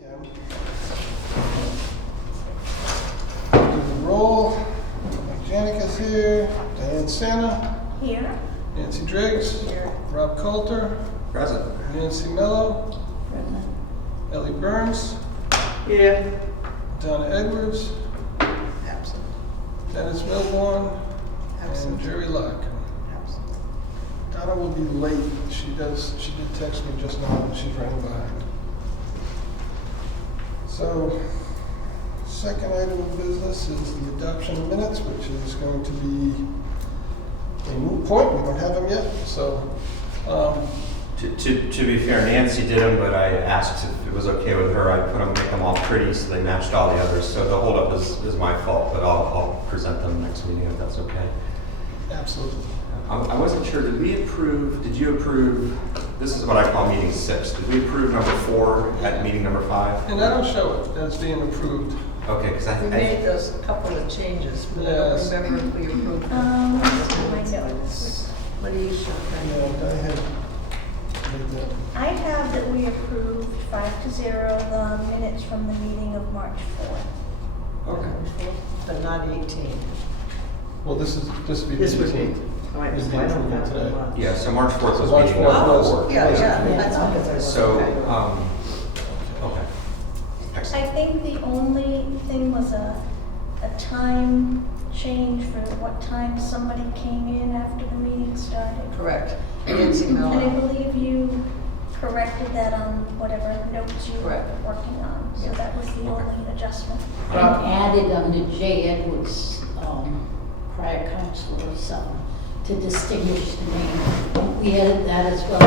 p.m. Do the roll. Janica's here. Diane Santa. Here. Nancy Driggs. Here. Rob Coulter. Present. Nancy Mello. Present. Ellie Burns. Here. Donna Edwards. Absent. Dennis Milborn. And Absent. Jerry Lock. Absent. Donna will be late. She did text me just now that she's running behind. So, second item of business is the adoption of minutes, which is going to be a moot point. We don't have them yet, so. To be fair, Nancy did them, but I asked if it was okay with her. I make them all pretty so they matched all the others. So the holdup is my fault, but I'll present them next meeting if that's okay. Absolutely. I wasn't sure, did you approve, this is what I call meeting 6. Did we approve number 4 at meeting number 5? And I don't show it as being approved. Okay, because We made those couple of changes, but I Yes. don't remember if we approved them. My notes. What do you show? And I had made that. I have that we approved 5-0 the minutes from the meeting of March 4th. Okay. But not 18. Well, this would be This would be. 18th. All right, Is so the I don't approval have today. that. Yeah, so March 4th was March meeting 4th number was- 4. Yeah, Yeah. that's okay. So, okay. I Excellent. think the only thing was a time change for what time somebody came in after the meeting started. Correct. Nancy And I Miller. believe you corrected that on whatever notes you were Correct. working on. So Yeah. that was the only adjustment. Rob. Added under J. Edwards, prior counselors, to distinguish the name. We added that as well.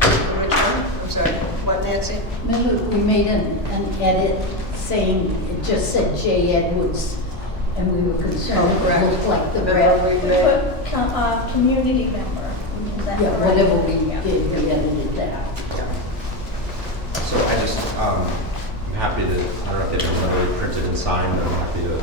Which one? I'm sorry. What, Nancy? Remember, we made an edit saying, it just said J. Edwards, and we were concerned Oh, it correct. looked like the Remember red. we We made? put community member. Is that Yeah, correct? whatever we Yeah. did, we edited that. So I just, I'm happy to, I don't know if they've been already printed and signed, but I'm happy to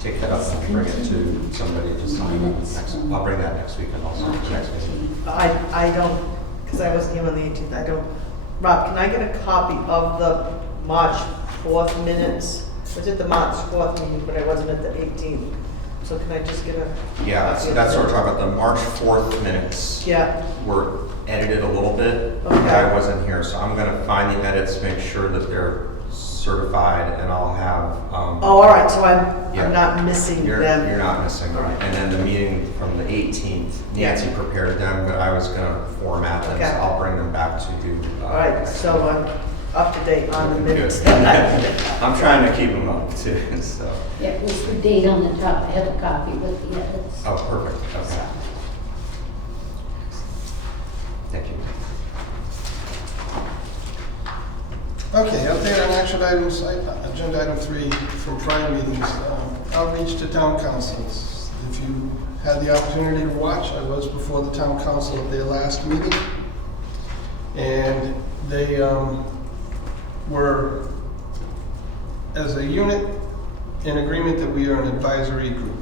take that up and bring it to somebody to sign next. I'll bring that next week and also March next meeting. 18th. I don't, because I wasn't here on the 18th, I don't. Rob, can I get a copy of the March 4th minutes? I did the March 4th meeting, but I wasn't at the 18th. So can I just get a? Yeah, copy so of that's what we're that? talking about. The March 4th minutes Yeah, were edited a little bit. Okay. I wasn't here, so I'm gonna find the edits, make sure that they're certified, and I'll have, oh, all right, so Yeah. I'm not missing You're them. not missing them. And then the meeting from the 18th, Nancy prepared them, but I was gonna format them, so Okay. I'll bring them back to you. All right, so I'm up to date on the Good. minutes. I'm trying to keep them up too, so. Yeah, it was the date on the top, I have a copy with the edits. Oh, perfect, okay. Thank you. Okay, update on action items, agenda item 3 from prior meetings, outreach to town councils. If you had the opportunity to watch, I was before the town council at their last meeting. And they were, as a unit, in agreement that we are an advisory group.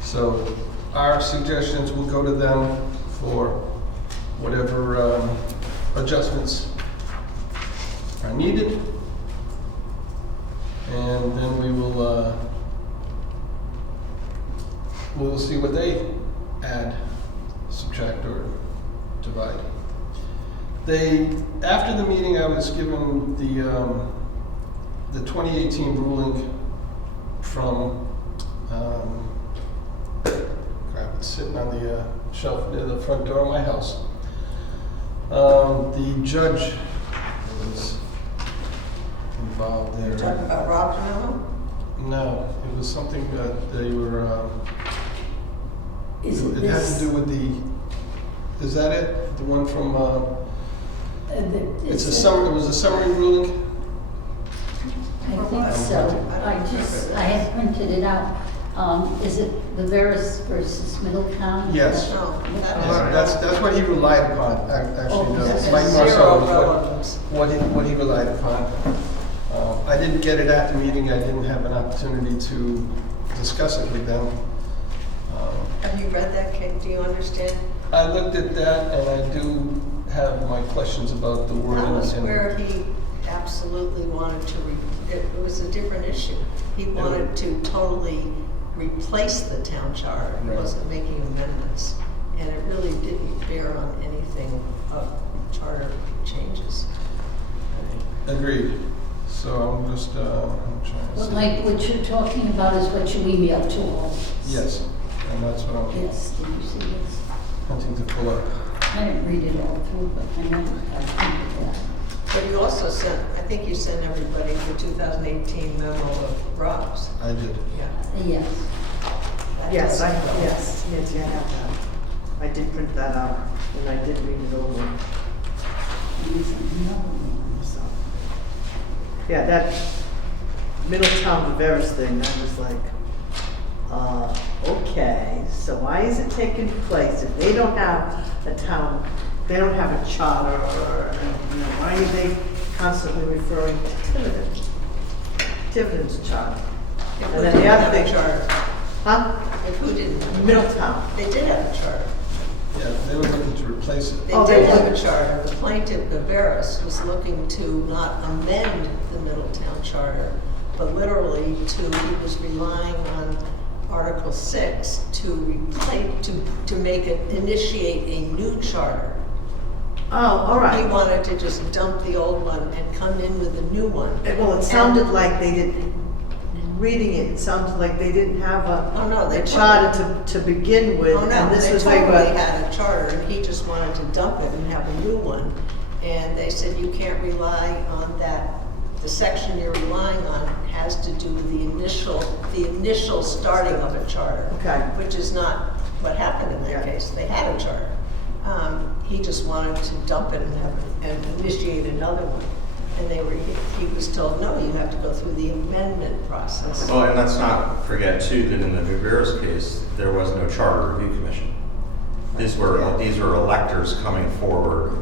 So our suggestions will go to them for whatever adjustments are needed, and then we will see what they add, subtract, or divide. After the meeting, I was given the 2018 ruling from crap, it's sitting on the shelf near the front door of my house. The judge was involved there. Talking about Rob Canelo? No, it was something that they were, Is it had this, to do with is that it? The one from, it's a summary, it was a summary ruling? I think so. I had printed it out. Is it the Veris versus Middletown? Yes. No, Yeah, that's what he relied upon, actually, no, that's Mike zero Marcello was relevance. what he relied upon. I didn't get it at the meeting, I didn't have an opportunity to discuss it with them. Have you read that, Kate? Do you understand? I looked at that, and I do have my questions about the wording. That was and- where he absolutely wanted to, it was a different issue. He wanted to totally replace the town charter. He Right. wasn't making amendments. And it really didn't bear on anything of charter changes. Agreed. So I'm just, I'm trying to But see. like what you're talking about is what you emailed to all of us. Yes, and that's what I'm Yes, did you see this? wanting to pull up. I didn't read it all through, but I know I printed that. But you also sent, I think you sent everybody the 2018 memo of Rob's. I did. Yeah. Yes. Yes, Nancy, I have that. I did print that out, and I did read it over, There's another one. so. Yeah, that Middletown Viveris thing, I was like, okay, so why is it taking place? If they don't have a town, they don't have a charter, or, you know, why are they constantly referring to Tiverton? Tiverton's charter. If And we then didn't the other have a thing- charter, Huh? if who didn't? Middletown. They did have a charter. Yeah, they were looking to replace it. They Oh, did they have did. a charter. The plaintiff, Viveris, was looking to not amend the Middletown charter, but literally he was relying on Article 6 to replace, to make it, initiate a new charter. Oh, all He right. wanted to just dump the old one and come in with a new one. Well, it sounded like they didn't, reading it, it sounded like they didn't have Oh, no, they a charter to begin with. Oh, no, and this they was like totally what- had a charter, and he just wanted to dump it and have a new one. And they said, you can't rely on that, the section you're relying on has to do with the initial starting of a charter. Okay. Which is not what happened in that Yeah. case, they had a charter. He just wanted to dump it and initiate another one. And he was told, no, you have to go through the amendment process. Well, and let's not forget too, that in the Viveris case, there was no charter review commission. These were electors coming forward,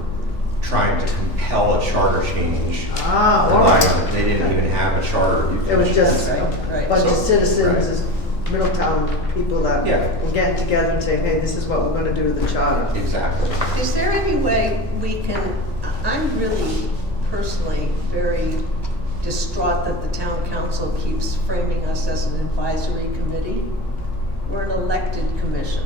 trying to compel a charter change. Ah, all relying right. on it. They didn't even have a charter review It was commission. just Right, a right. bunch of So- citizens, Middletown people that Yeah. were getting together and saying, hey, this is what we're gonna do with the charter. Exactly. Is there any way we can, I'm really personally very distraught that the town council keeps framing us as an advisory committee. We're an elected commission.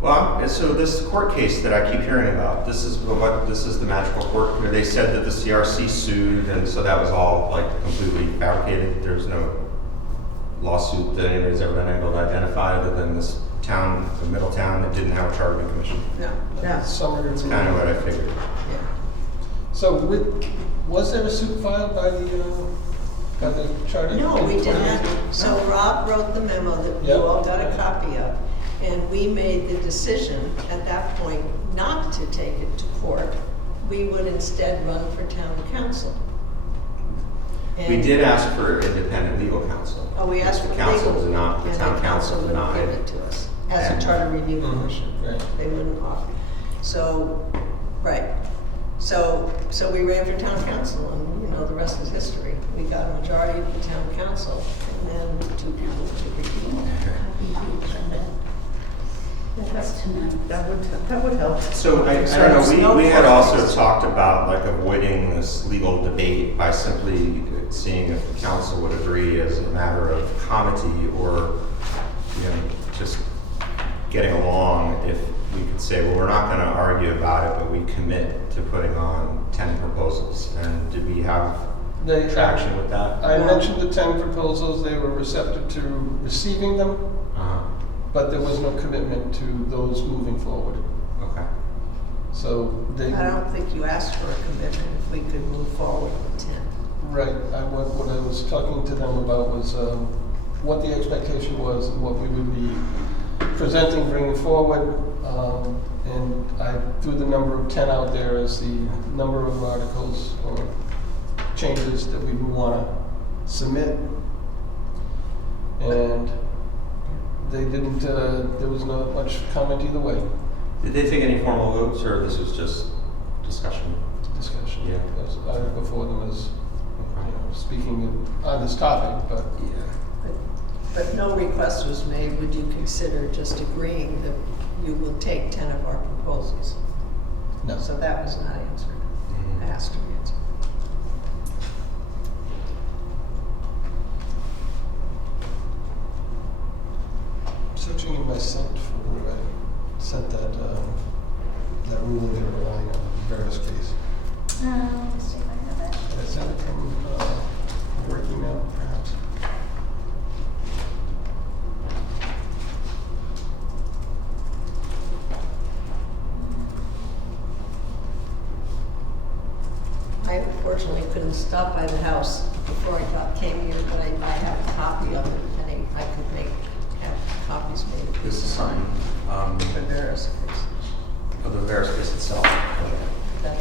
Well, so this court case that I keep hearing about, this is the magical court, where they said that the CRC sued, and so that was all like completely fabricated. There's no lawsuit that anybody's ever been able to identify other than this town, the Middletown, that didn't have a charter review commission. No. Yeah. Summary. That's kind of what I figured. Yeah. So was there a suit filed by the charter? No, we did not. So Rob wrote the memo that you Yep. all got a copy of, and we made the decision at that point not to take it to court. We would instead run for town council. We And- did ask for independent legal counsel. Oh, we asked for The legal. council did not, the and town council wouldn't denied. give it to us as a And- charter review Mhm, commission. right. They wouldn't offer. So, right. So we ran for town council, and you know, the rest is history. We got a majority of the town council, and then 2 people to review. That's tonight. That would help. So I So don't there's know, no we had also court case. talked about like avoiding this legal debate by simply seeing if the council would agree as a matter of comity or, you know, just getting along if we could say, well, we're not gonna argue about it, but we commit to putting on 10 proposals. And did we have They- traction with that? I mentioned the 10 proposals, they were receptive to receiving them, Uh-huh. but there was no commitment to those moving forward. Okay. So they, I don't think you asked for a commitment if we could move forward with 10. right, what I was talking to them about was what the expectation was and what we would be presenting, bringing forward. And I threw the number of 10 out there as the number of articles or changes that we would want to submit. And they didn't, there was not much comment either way, Did they take any formal votes or this was just discussion? discussion. Yeah. As I before them as, speaking on this topic, but Yeah. But no request was made. Would you consider just agreeing that you will take 10 of our proposals? No. So that was not answered, Mhm. asked to be answered. Searching in my sent folder, I sent that ruling they were relying on, the Barris case. Let's see if I have it. Did I send it from work email, perhaps? I unfortunately couldn't stop by the house before came here, but I have a copy of it, and I could have copies made. This is signed, The Barris case. of the Veris case itself. That-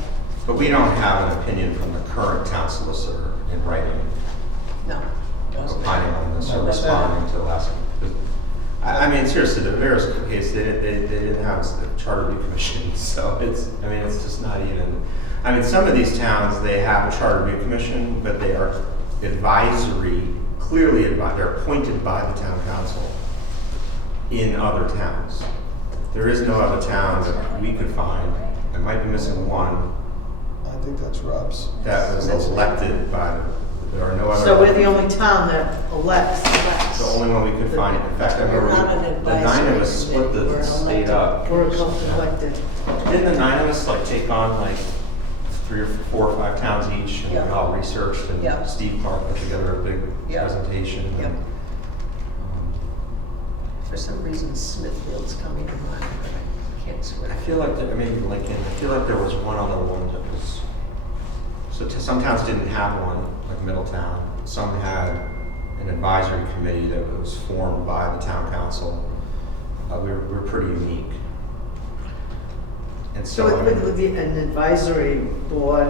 But we don't have an opinion from the current town solicitor in writing, No. doesn't. opining on this or No, that's responding to the last. I mean, seriously, the Veris case, they didn't have a charter review commission, so it's just not even. I mean, some of these towns, they have a charter review commission, but they are advisory, clearly they're appointed by the town council in other towns. There is no other town that we could find, I might be missing one, I think that's Rob's. that was elected by, there are no other. So we're the only town that elects. The only one we could find, in fact, I We're not remember an the nine of us advisory split committee, we're the an state elected up. We're elected. Didn't the nine of us like take on like 3 or 4 or 5 towns each and we Yeah. all researched and Yeah. Steve Clark put together a big Yeah. presentation. Yep. And, For some reason Smithfield's coming to mind, but I can't swear. I feel like, maybe Lincoln, I feel like there was one other one that was, so some towns didn't have one, like Middletown. Some had an advisory committee that was formed by the town council. We're pretty unique. And So so, with an advisory board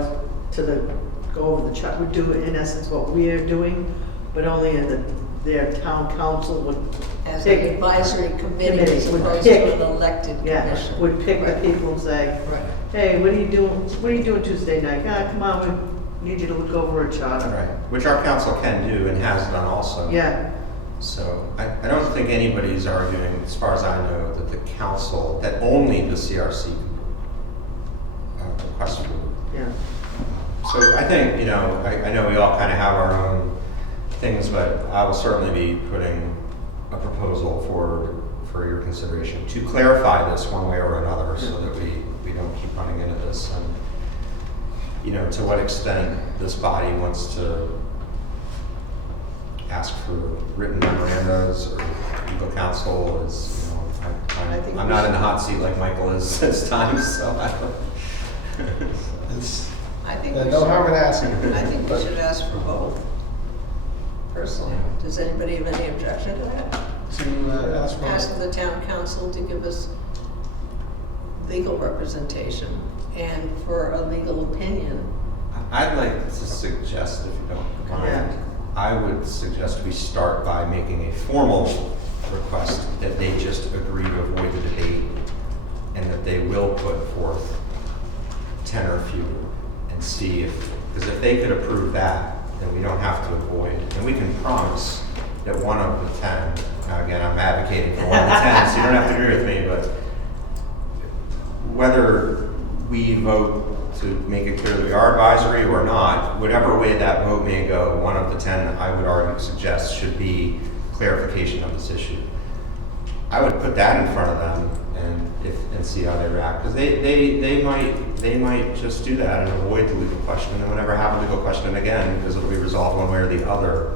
go over the chart, would do in essence what we are doing, but only in their town council would As pick- an advisory committee committee as would opposed pick- to an elected Yeah, commission. would pick the Right. people and say, Right. hey, what are you doing Tuesday night? Come on, we need you to look over a charter. right, which our council can do and has done also. Yeah, So I don't think anybody's arguing, as far as I know, that the council, that only the CRC request for. yeah. So I think, I know we all kind of have our own things, but I will certainly be putting a proposal forward for your consideration to clarify this one way or another so that we don't keep running into this. And, to what extent this body wants to ask for written memorandas or legal counsel is, I think I'm we not should- in the hot seat like Michael is this time, so I don't. It's, I think there's we no should- harm in asking. I think we but- should ask for both, personally. Does anybody have any objection to that? To ask for. Ask the town council to give us legal representation and for a legal opinion. I'd like to suggest, if you don't Yeah. mind, I would suggest we start by making a formal request that they just agree to avoid the debate and that they will put forth 10 or fewer and see because if they could approve that, then we don't have to avoid. And we can promise that one of the 10, now again, I'm advocating for one of the 10, so you don't have to agree with me, but whether we vote to make it clear that we are advisory or not, whatever way that vote may go, one of the 10, I would argue, suggest should be clarification of this issue. I would put that in front of them and see how they react, because they might just do that and avoid the legal question, and we'll never have a legal question again, because it'll be resolved one way or the other.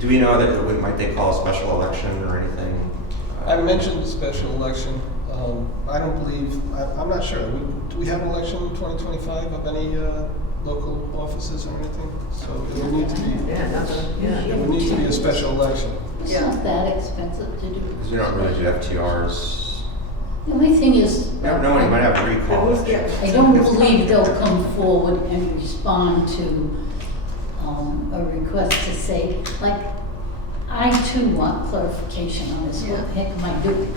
Do we know that, might they call a special election or anything? I mentioned the special election. I don't believe, I'm not sure. Do we have an election in 2025 of any local offices or anything? So it would need to be, Yeah, nothing, yeah. it would need to be a special election. It's Yeah. not that expensive to do. Because we don't really do FTRs. The only thing is, We don't know, we might have a recall. I don't believe they'll come forward and respond to a request to say, like, I too want clarification on this. What the heck am I doing?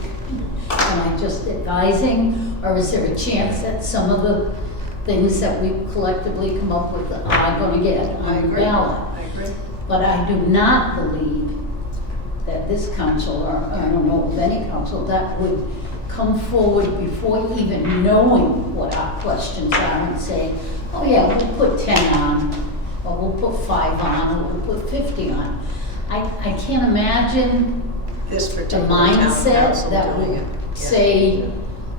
Am I just advising, or is there a chance that some of the things that we collectively come up with are going to get I on the agree. ballot? I agree. But I do not believe that this council, or I don't know of any council, that would come forward before even knowing what our questions are and say, oh yeah, we'll put 10 on, or we'll put 5 on, or we'll put 50 on. I can't imagine This the particular town mindset council that doing would it. Yeah. say,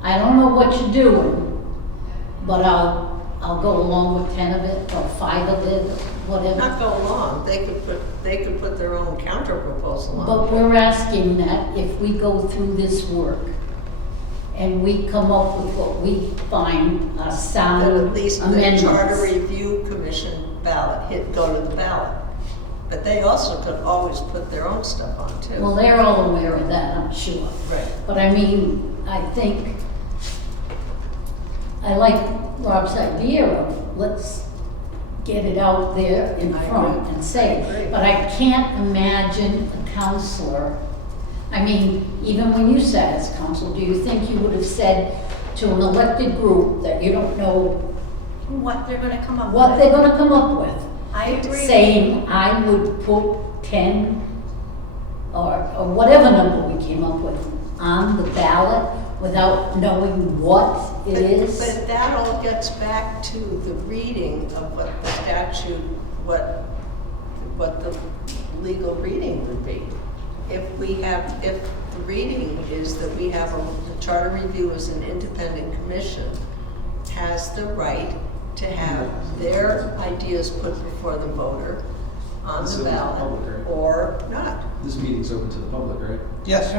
I don't know what you're doing, but I'll go along with 10 of it, or 5 of it, whatever. Not go along, they could put their own counter proposal on. But we're asking that if we go through this work and we come up with what we find a That sound at least the Charter amendments. Review Commission ballot, go to the ballot. But they also could always put their own stuff on too. Well, they're all aware of that, I'm sure. Right. But I mean, I think, I like Rob's idea of let's get it out there in I front agree. and say I agree. it. But I can't imagine a counselor, I mean, even when you sat as counsel, do you think you would have said to an elected group that you don't know What they're gonna come up with. what they're gonna come up with? I agree. Saying I would put 10 or whatever number we came up with on the ballot without knowing what it is. But that all gets back to the reading of what the statute, what the legal reading would be. If the reading is that we have the Charter Review as an independent commission, has the right to have their ideas put before the voter on This the is ballot public, right? or not. This meeting's open to the public, right? Yes,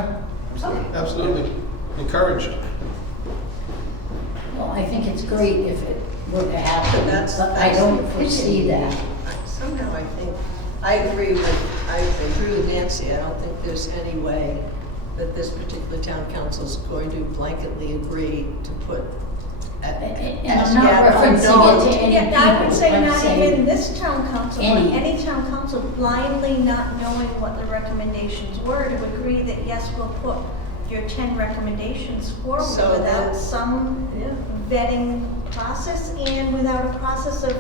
absolutely. Encouraged. Well, I think it's great if it were to happen, That's but I the don't opinion. foresee that. Somehow I think, I agree with Nancy, I don't think there's any way that this particular town council is going to blanketly agree to put. And I'm not referencing it to any people. Yeah, I would say I'm not saying even this town council, but any. any town council blindly not knowing what the recommendations were to agree that, yes, we'll put your 10 recommendations forward So without then- some Yeah. vetting process and without a process of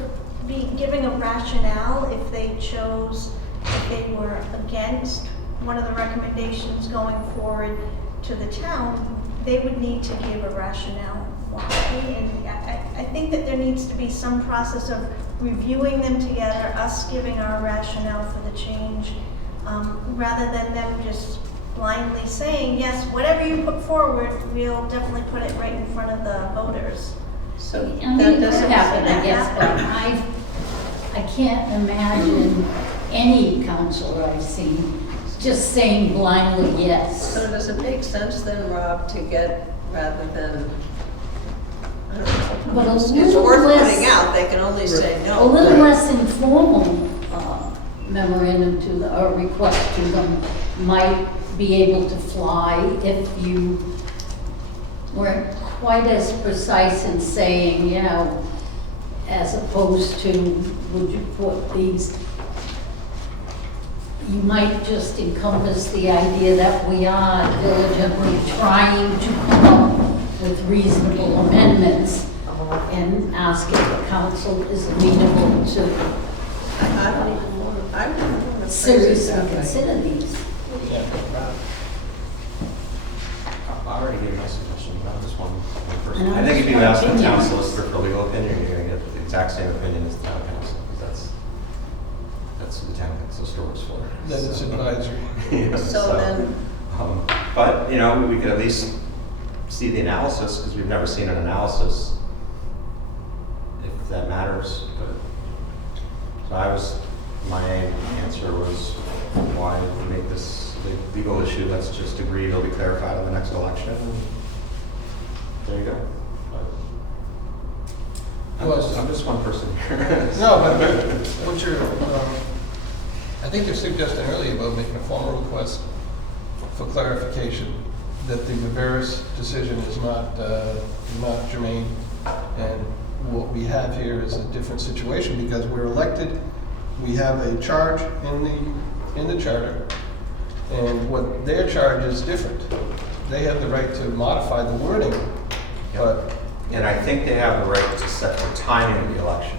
giving a rationale if they chose, if they were against one of the recommendations going forward to the town, they would need to give a rationale why. And I think that there needs to be some process of reviewing them together, us giving our rationale for the change, rather than them just blindly saying, yes, whatever you put forward, we'll definitely put it right in front of the voters. So I mean, that it could doesn't happen, I that guess, but I can't imagine any counselor I've seen just saying blindly yes. So does it make sense then, Rob, to get, rather than, I don't know, But a it's little worth less- putting out, they can only say no. A little less informal memorandum to the, or request to them might be able to fly if you weren't quite as precise in saying, you know, as opposed to, would you put these, you might just encompass the idea that we are diligently trying to come up with reasonable amendments and ask if the council is amenable to I don't even want to, I wouldn't want to phrase it seriously that way. consider these. I already gave my suggestion, but I just one person. And I think if you my ask the opinion. town solicitor for legal opinion, you're gonna get the exact same opinion as the town council, because that's who the town solicitor works for. Then it's So- advisory. Yeah, So then, But, you know, we could at least see the analysis, because we've never seen an analysis, if that matters, but, so my answer was, why make this a legal issue, let's just agree it'll be clarified in the next election, and there you go. But I'm just one person here. No, but what you're, I think you're suggesting earlier about making a formal request for clarification that the Viveris decision is not germane, and what we have here is a different situation because we're elected. We have a charge in the charter, and what their charge is different. They have the right to modify the wording, but And I think they have the right to set the timing of the election.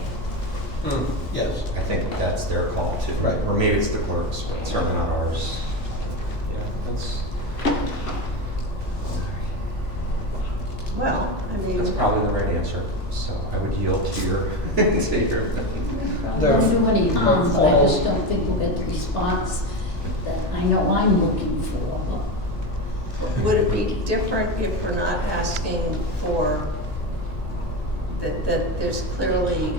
yes, I think that's their call too. Right. Or maybe it's the clerk's, but certainly not ours. Yeah, that's. probably the right answer, so I would yield to your, to your. There- Don't do any harm, but I formal- just don't think we'll get the response that I know I'm looking for. Would it be different if we're not asking for, that there's clearly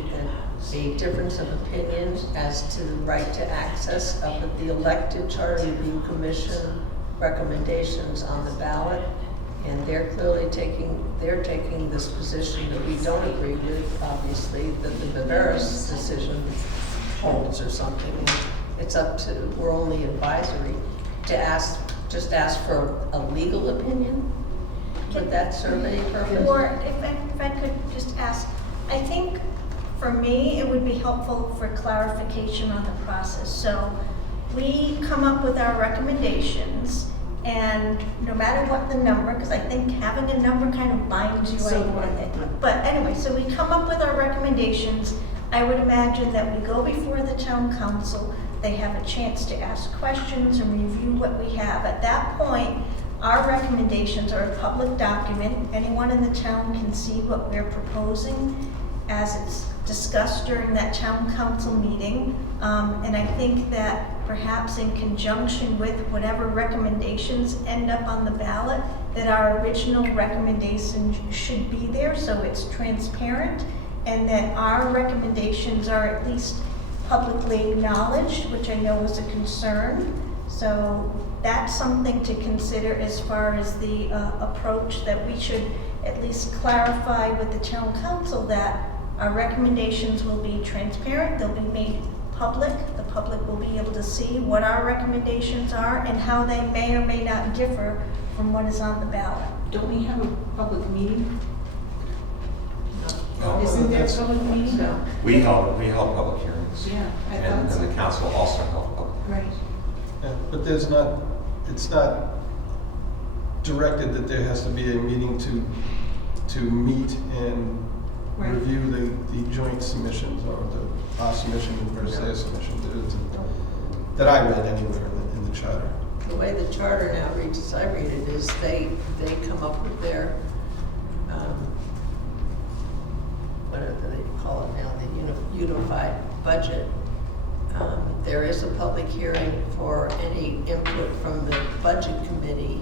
a difference of opinion as to the right to access of the elected charter review commission recommendations on the ballot? And they're clearly taking this position that we don't agree with, obviously, that the Viveras decision holds or something. It's up to, we're only advisory, to just ask for a legal opinion for that survey purpose? Or if I could just ask, I think for me, it would be helpful for clarification on the process. So we come up with our recommendations, and no matter what the number, because I think having a number kind of binds you So anyway. do I. But anyway, so we come up with our recommendations. I would imagine that we go before the town council. They have a chance to ask questions and review what we have. At that point, our recommendations are a public document. Anyone in the town can see what we're proposing as it's discussed during that town council meeting. And I think that perhaps in conjunction with whatever recommendations end up on the ballot, that our original recommendation should be there so it's transparent, and that our recommendations are at least publicly acknowledged, which I know is a concern. So that's something to consider as far as the approach, that we should at least clarify with the town council that our recommendations will be transparent, they'll be made public, the public will be able to see what our recommendations are and how they may or may not differ from what is on the ballot. Don't we have a public meeting? No. Isn't there a public meeting? No. We held public hearings. Yeah, I And thought then the so. council also held public. Right. Yeah, but it's not directed that there has to be a meeting to meet and Right. review the joint submissions, or our submission versus their submission. That I read anywhere in the charter. The way the charter now reads, as I read it, is they come up with their, whatever they call it now, the unified budget. There is a public hearing for any input from the budget committee,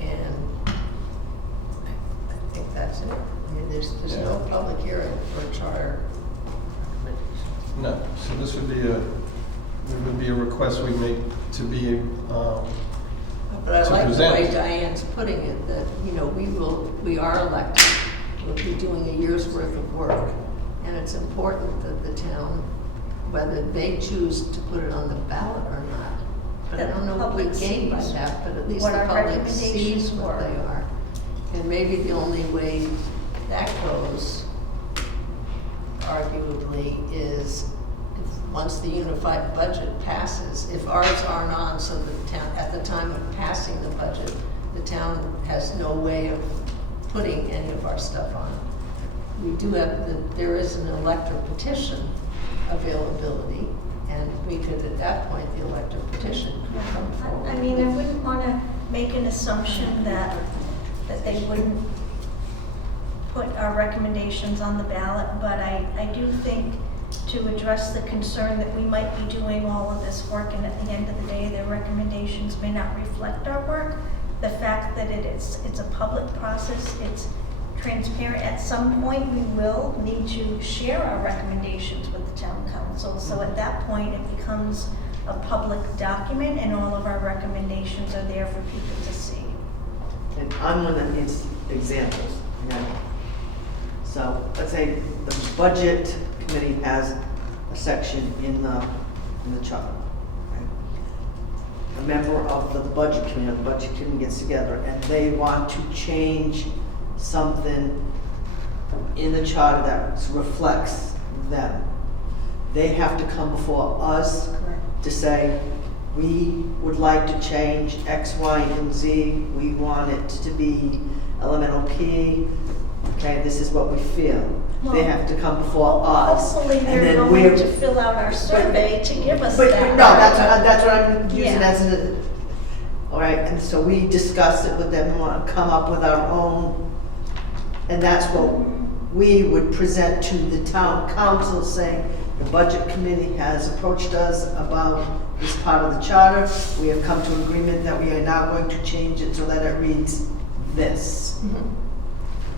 and I think that's it. I mean, there's no public hearing for a charter recommendation. No, so this would be a request we make to be, But I to like the way present. Diane's putting it, that, we are elected, we'll be doing a year's worth of work, and it's important that the town, whether they choose to put it on the ballot or not, but I don't know what we Public gain by sees that, but at least what the our public sees recommendations what were. they are. And maybe the only way that goes, arguably, is if, once the unified budget passes, if ours aren't on, so the town, at the time of passing the budget, the town has no way of putting any of our stuff on. We do have, there is an elector petition availability, and we could, at that point, the elector petition could come forward. I mean, I wouldn't want to make an assumption that they wouldn't put our recommendations on the ballot, but I do think to address the concern that we might be doing all of this work, and at the end of the day, their recommendations may not reflect our work, the fact that it's a public process, it's transparent. At some point, we will need to share our recommendations with the town council, so at that point, it becomes a public document, and all of our recommendations are there for people to see. And I'm one that needs examples, okay? So let's say the budget committee has a section in the charter. Okay? A member of the budget committee gets together and they want to change something in the charter that reflects them. They have to come before us to say, we would like to change X, Y, and Z. We want it to be elemental P. Okay, this is what we feel. They Well, have to come before us. Hopefully, and they're then going we're- to fill out our survey to give us But that. no, that's what I'm using Yeah. as an, all right, and so we discuss it with them, and want to come up with our own And that's what we would present to the town council, saying, the budget committee has approached us about this part of the charter. We have come to agreement that we are now going to change it so that it reads this.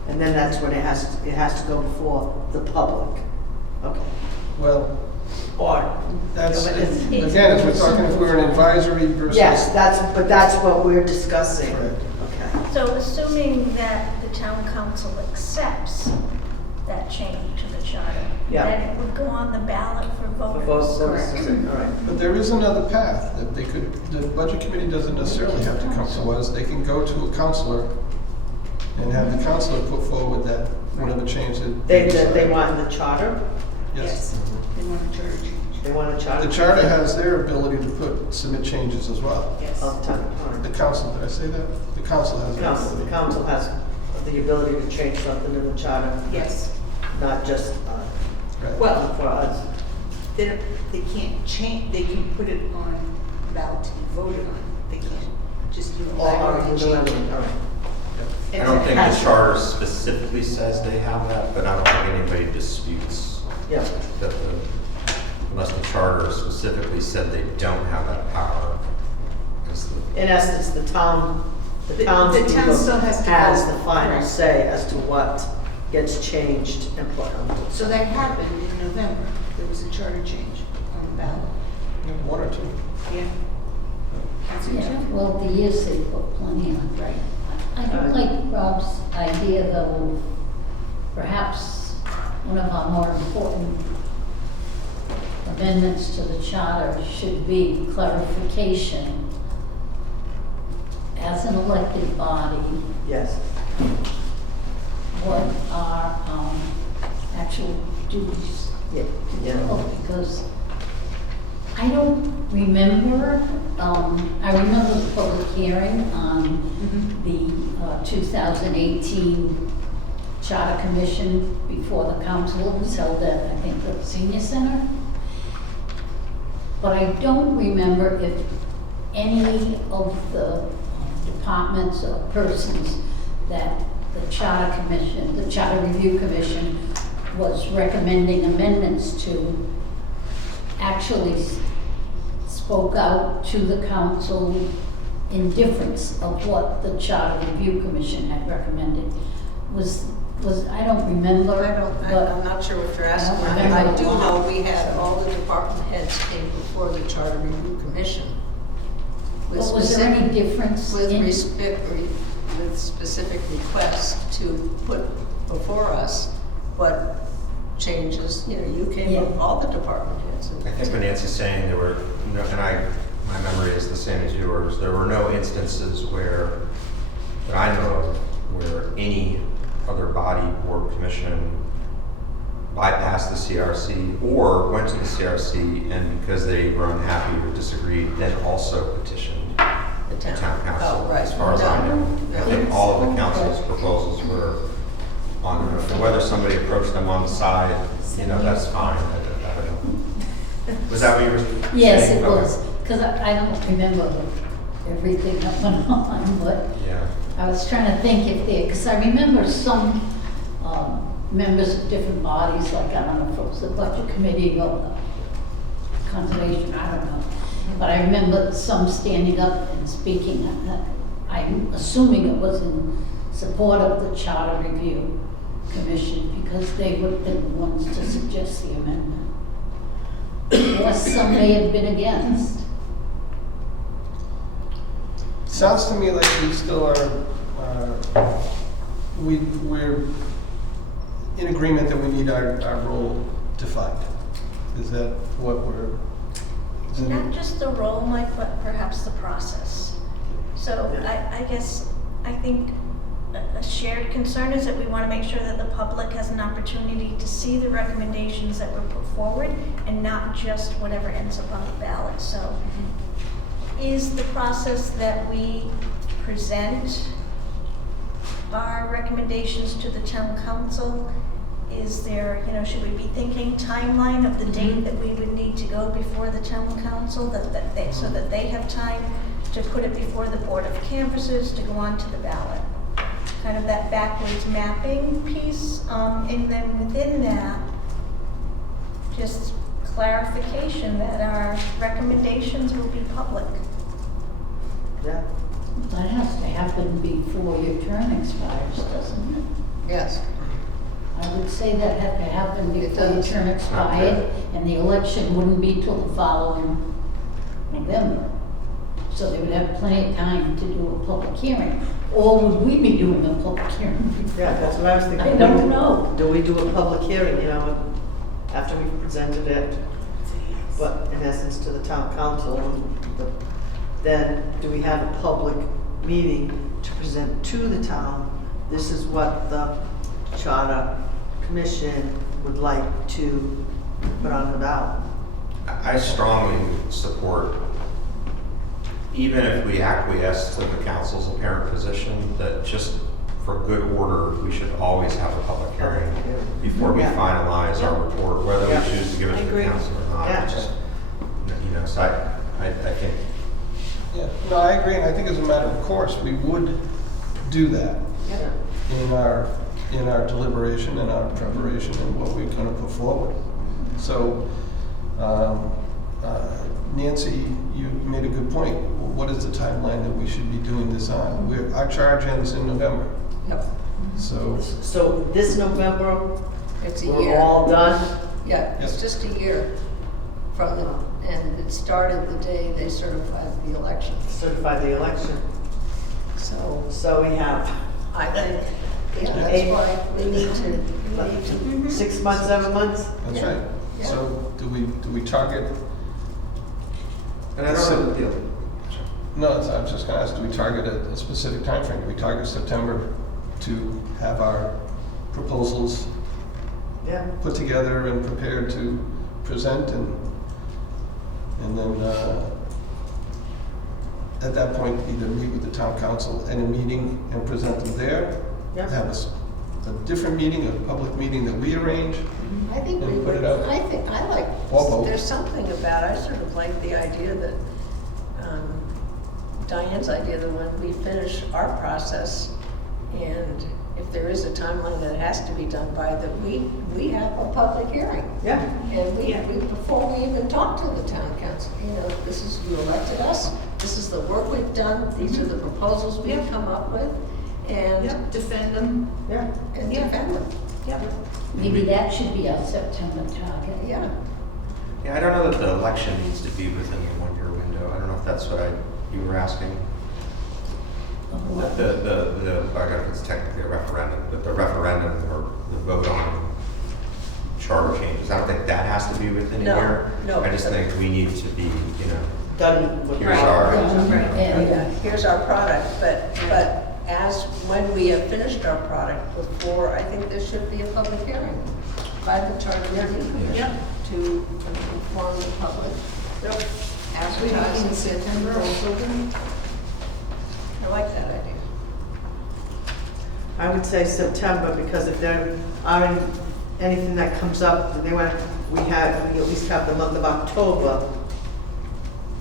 And then that's when it has to go before the public. Okay. Well, Or, that's, No, but it's- again, as we're talking, if we're an advisory versus. yes, but that's what we're discussing. Correct. Okay. So assuming that the town council accepts that change to the charter, Yeah. then it would go on the ballot for For voters. both services, all right. But there is another path that they could, the budget committee doesn't necessarily have to come to us. They can go to a counselor and have the counselor put forward that, whatever change that. They decide. want in the charter? Yes. They want a charter change. They want a charter? The charter has their ability to submit changes as well. Yes. Of the town, all right. The council, did I say that? The council has. that The ability. council has the ability to change something in the charter, Yes. not just Right. Well, for us. they can't change, they can put it on ballot to be voted on. They can't just All unilaterally change it. all right. I don't think the charter specifically says they have that, but I don't think anybody disputes Yeah, that unless the charter specifically said they don't have that power. 'Cause the- in essence, the town The town still has to has vote. the final Correct. say as to what gets changed and put on. So that happened in November. There was a charter change on the ballot. One or two. Yeah. That's it, Yeah, too. well, the years they put plenty on, right? I don't like Rob's idea though, of perhaps one of our more important amendments to the charter should be clarification as an elected body, Yes. what our actual duties Yeah. Yeah. because I don't remember, I remember the public hearing on the 2018 Charter Commission before the council. It was held at, I think, the senior center. But I don't remember if any of the departments or persons that the Charter Commission, the Charter Review Commission was recommending amendments to actually spoke out to the council in difference of what the Charter Review Commission had recommended. I don't remember. I'm not sure what you're asking. I don't remember. I do know we had all the department heads came before the Charter Review Commission. with But was there any specific- difference With in? with specific requests to put before us what changes, you came Yeah. with all the department heads. I think what Nancy's saying, there were, no, and my memory is the same as yours, there were no instances where, that I know of, where any other body, board, commission bypassed the CRC or went to the CRC and because they were unhappy or disagreed, then also petitioned The the town council. Oh, right. As far as I know, I think No. all of the council's proposals were on, and whether somebody approached them on the side, that's fine. I don't know. Was that what you were saying? Yes, it Okay. was, because I don't remember everything that went on, but Yeah. I was trying to think if there, because I remember some members of different bodies, like, I don't know if it was the budget committee or the conservation, I don't know. But I remember some standing up and speaking. I'm assuming it was in support of the Charter Review Commission because they would have been the ones to suggest the amendment. Or some may have been against. Sounds to me like we still are, we're in agreement that we need our role defined. Is that what is it? Not just the role, Mike, but perhaps the process. So I guess, I think a shared concern is that we want to make sure that the public has an opportunity to see the recommendations that were put forward and not just whatever ends up on the ballot. So is the process that we present our recommendations to the town council? Is there, should we be thinking timeline of the date that we would need to go before the town council, so that they have time to put it before the board of canvassers to go on to the ballot? kind of that backwards mapping piece, and then within that, just clarification that our recommendations will be public. Yeah. That has to happen before your term expires, doesn't it? Yes. I would say that had to happen It before your does. term expired, and the election wouldn't be till the following November. So they would have plenty of time to do a public hearing. Or would we be doing a public hearing? Yeah, that's what I was thinking. I don't know. Do we do a public hearing, you know, after we've presented it, but in essence to the town council? Then do we have a public meeting to present to the town? This is what the charter commission would like to put on the ballot. I strongly support, even if we acquiesce to the council's apparent position, that just for good order, we should always have a public hearing before we Yeah. finalize our report, whether Yeah. we choose to give it I to the agree. council or not. Yeah. It's just, you know, so I think, Yeah, no, I agree, and I think as a matter of course, we would do that Yeah. in our deliberation and our preparation and what we're gonna put forward. So, Nancy, you made a good point. What is the timeline that we should be doing this on? Our charge ends in November, Yep. so, So this November, It's a we're year. all done? Yeah, it's Yes. just a year from the, and it started the day they certified the election. Certify the election. So So we have I think, yeah, Eight. that's why we need to, 6 months, 7 months? that's Yeah. right. Yeah. So, do we target, and I don't know that the, no, I was just gonna ask, do we target a specific timeframe? Do we target September to have our proposals Yeah. put together and prepared to present, and then at that point, either meet with the town council in a meeting and present them there? Yeah. Have a different meeting, a public meeting that we arrange? I think we And put would, it out. I think, I like, Or both. there's something about, I sort of like the idea that, Diane's idea that when we finish our process, and if there is a timeline that has to be done by, that we have a public hearing. Yeah. And we, before we even talk to the town council, you know, this is, you elected us, this is the work we've done, these are the proposals we've Yeah. come up with, and, Yep, defend them. Yeah. and Yeah. defend them. Yep. Maybe that should be our September target. Yeah. yeah, I don't know that the election needs to be within the 1 year window. I don't know if that's what you were asking. I don't know if it's technically a referendum, but the referendum or the vote on charter changes, I don't think that has to be within a No, year. no. I just think we need to be, you know, Done with. here's our, Yeah, here's our product, but as, when we have finished our product, before, I think there should be a public hearing by the Charter Review Commission Yep. to inform the public. Advertise in September. I like that idea. I would say September, because if there aren't anything that comes up, then we at least have the month of October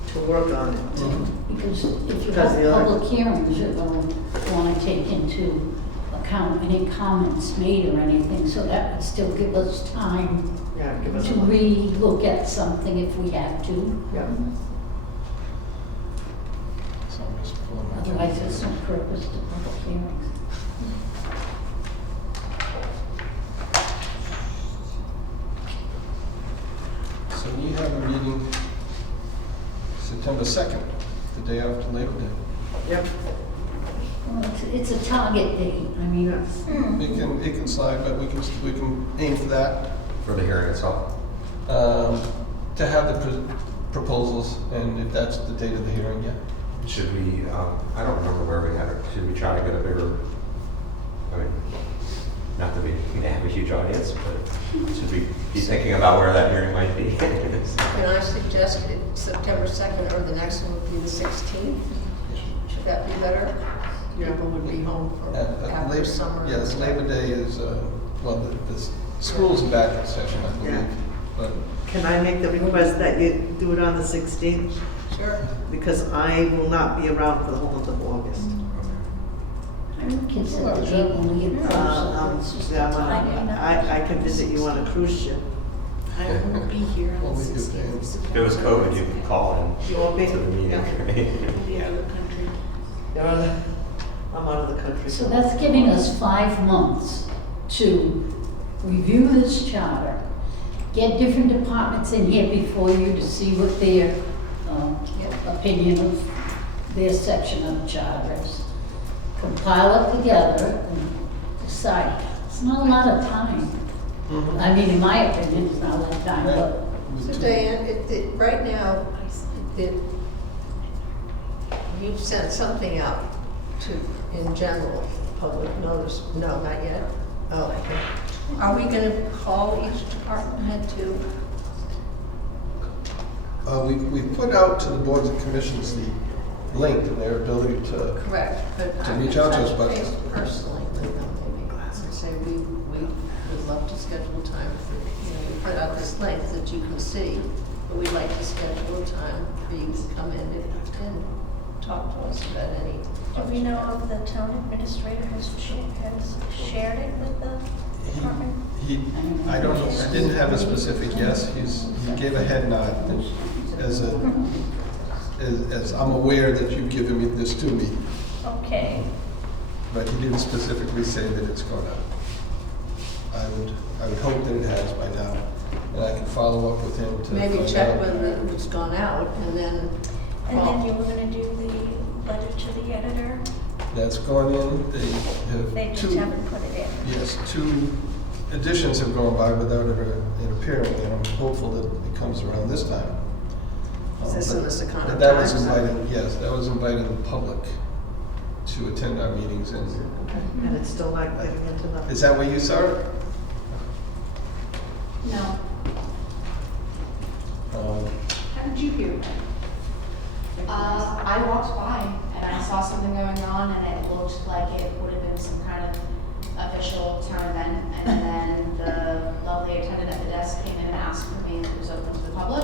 to work on it. Because if you Because have the other- public hearings, you're going to want to take into account any comments made or anything, so that would still give us time Yeah, give us a to month. re-look at something if we have to. Yeah. So I'm just pulling my Otherwise, calendar. there's no purpose to public hearings. So we have a meeting September 2nd, the day after Labor Day. Yep. Well, it's a target date, I mean, it's, It can slide, but we can aim for that, for the hearing itself. to have the proposals, and if that's the date of the hearing, yeah. Should we, I don't remember where we had it, should we try to get a bigger, I mean, not that we have a huge audience, but should we be thinking about where that hearing might be? Can I suggest it September 2nd, or the next one would be the 16th? Should that be better? People would be home for after summer. and Yes, stuff. Labor Day is, well, the schools are back in session, I believe, Yeah. but Can I make the request that you do it on the 16th? Sure. Because I will not be around for the whole month of August. I Consider it when we get closer. Yeah, I can visit you on a cruise ship. I won't be here Well, on we could 16th. If it was COVID, you could call You won't be? in to the meeting, Yeah. right? I'll be out of the country. You're on the- I'm out of the country. So that's giving us 5 months to review this charter, get different departments in here before you to see what their opinion of their section of the charter is. Compile it together and decide. It's not a lot of time. I mean, in my opinion, it's not a lot of time, but So Diane, right now, you've sent something out to, in general, public notice, no, not yet? Oh, okay. Are we gonna call each department head to? We put out to the boards and commissions the link and their ability to, Correct, but To I reach out to us, touch but- base personally with them maybe, and say we would love to schedule time for, we put out this link that you can see, but we'd like to schedule a time for you to come in and talk to us about any. Do we know if the town administrator has shared it with the department? I don't know, I didn't have a specific yes, he gave a head nod and as I'm aware that you've given me this to me, Okay, but he didn't specifically say that it's gonna. I would hope that it has by now, and I can follow up with him to Maybe find check out. whether it's gone out and then and call. then you were gonna do the letter to the editor? That's gone in, they They have just two, haven't put it in. yes, 2 editions have gone by without it appearing, and I'm hopeful that it comes around this time. Is this But- in the Secana but that was Times? inviting, yes, that was inviting the public to attend our meetings, and And it's still not getting into the. is that where you saw it? No. Um, How did you hear about it? I walked by and I saw something going on and it looked like it would have been some kind of official town event. And then the lovely attendant at the desk came in and asked for me if it was open to the public.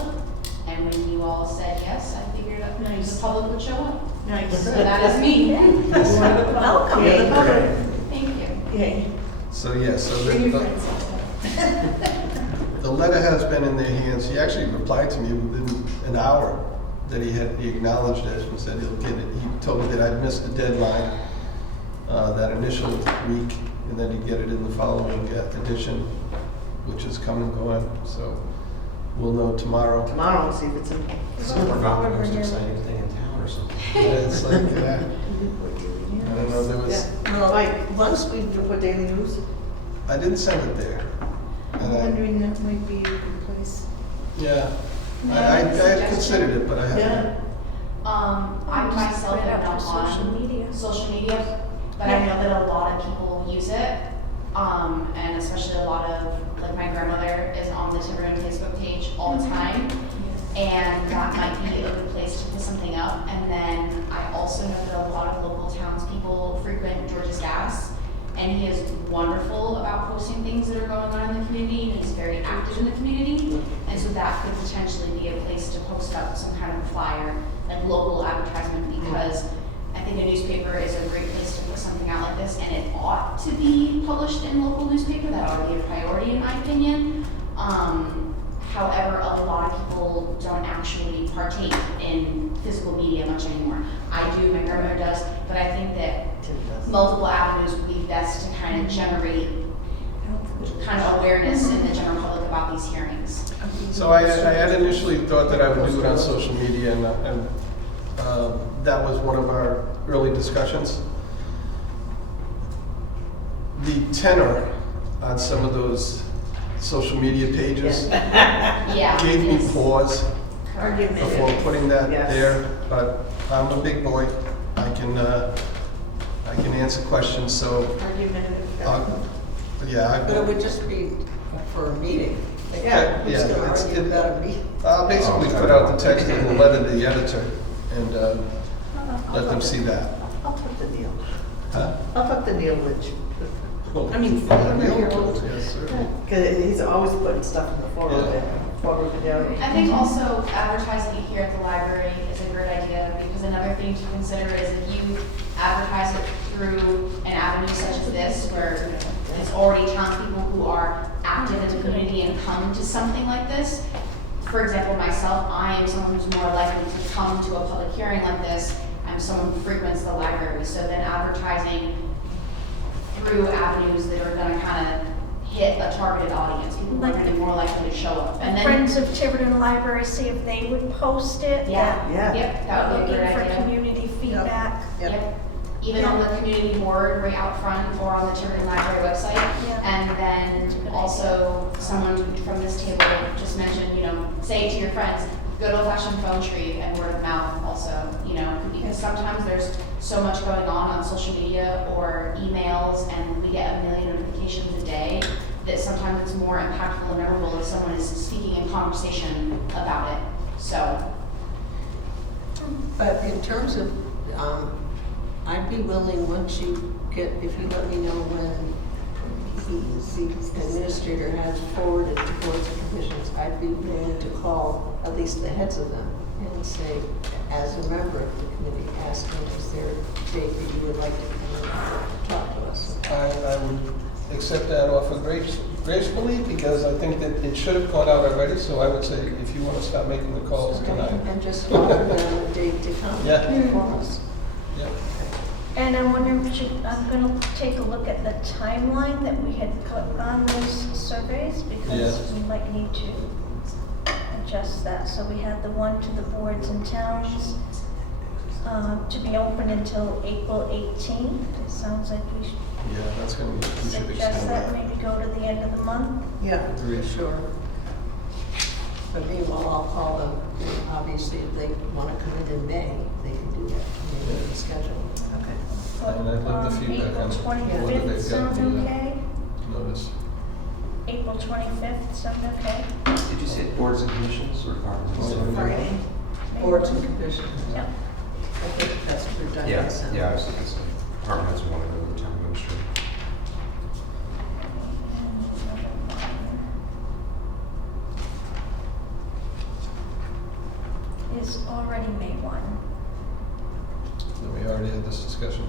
And when you all said yes, I figured that Nice. the public would show up. Nice. So that is me. Welcome. Yeah. Thank you. Yay. So, yes, so Bring your the, friends also. the letter has been in their hands. He actually replied to me within an hour that he acknowledged it and said he'll get it. He told me that I'd missed the deadline that initial week, and then he'd get it in the following edition, which is come and going. So we'll know tomorrow. Tomorrow, and see if it's in. Forgot the most exciting thing in town or something. It's like, I don't know, there was, Yeah. Mike, Once we what daily news? I didn't send it there. I'm And wondering that might be a good place. yeah, May I I had suggest considered it, but I haven't. Yeah. I Just myself put it am out not to social on media. social media, but I know that a lot of people use it. And especially a lot of, like my grandmother is on the Tiverton Facebook page all the time. And that might be a good place to put something up. And then I also know that a lot of local townspeople frequent George's Gas. And he is wonderful about posting things that are going on in the community, and he's very active in the community. And so that could potentially be a place to post up some kind of flyer, like local advertisement, because I think a newspaper is a great place to put something out like this, and it ought to be published in local newspaper. That ought to be a priority in my opinion. However, a lot of people don't actually partake in physical media much anymore. I do, my grandmother does, but I think that multiple avenues would be best to kind of generate kind of awareness in the general public about these hearings. So I had initially thought that I would do it on social media, and that was one of our early discussions. The tenor on some of those social media pages Yeah. gave me it's- pause Correct. before putting that Yes. there, but I'm a big boy. I can answer questions, so, yeah, But it would just be for a meeting. Like, Yeah. who's gonna Yeah, it's- argue about a meeting? I'll basically put out the text and the letter to the editor and let them see that. I'll talk to Neil. Huh? I'll talk to Neil Lynch. I mean, Yes, sir. Because he's always putting stuff in the forum Yeah. there. Forum, yeah. I think also advertising it here at the library is a great idea because another thing to consider is if you advertise it through an avenue such as this, where it's already townspeople who are active in the community and come to something like this. For example, myself, I am someone who's more likely to come to a public hearing like this. I'm someone who frequents the library, so then advertising through avenues that are gonna kind of hit a targeted audience, people are gonna be more likely to show up. And then, Friends of Tiverton Library, see if they would post it. yeah, Yeah. yep, that would be a Looking great for idea. community feedback. Yep. Even on the community board right out front or on the Tiverton Library website. Yeah. And then also someone from this table just mentioned, you know, say it to your friends, good old fashioned phone tree and word of mouth also, you know, because sometimes there's so much going on social media or emails and we get a million notifications a day that sometimes it's more impactful and memorable if someone is speaking in conversation about it, so. But in terms of, I'd be willing, once you get, if you let me know when the administrator has forwarded to boards and commissions, I'd be willing to call at least the heads of them and say, as a member of the committee, ask them, is there a date that you would like to come and talk to us? I would accept that offer gracefully, because I think that it should have gone out already, so I would say if you want to start making the calls tonight. And just offer them a date to come Yeah. for us. Yeah. And I'm wondering, I'm gonna take a look at the timeline that we had put on those surveys, because Yes. we might need to adjust that. So we had the one to the boards and towns, to be open until April 18th. It sounds like we should Yeah, that's going to be, we should suggest extend that, that. maybe go to the end of the month. Yeah, Agreed. sure. But meanwhile, I'll call them, obviously, if they want to come in May, they can do that, maybe the schedule. And I'd love the feedback on April whether 25th they've got sound the okay? notice. April 25th sound okay? Did you say boards and commissions or departments? Friday. Boards and commissions. Yep. I think that's what they're done. Yeah, I was thinking so. Department heads want to go to the town administrator. Is already May 1. And we already had this discussion.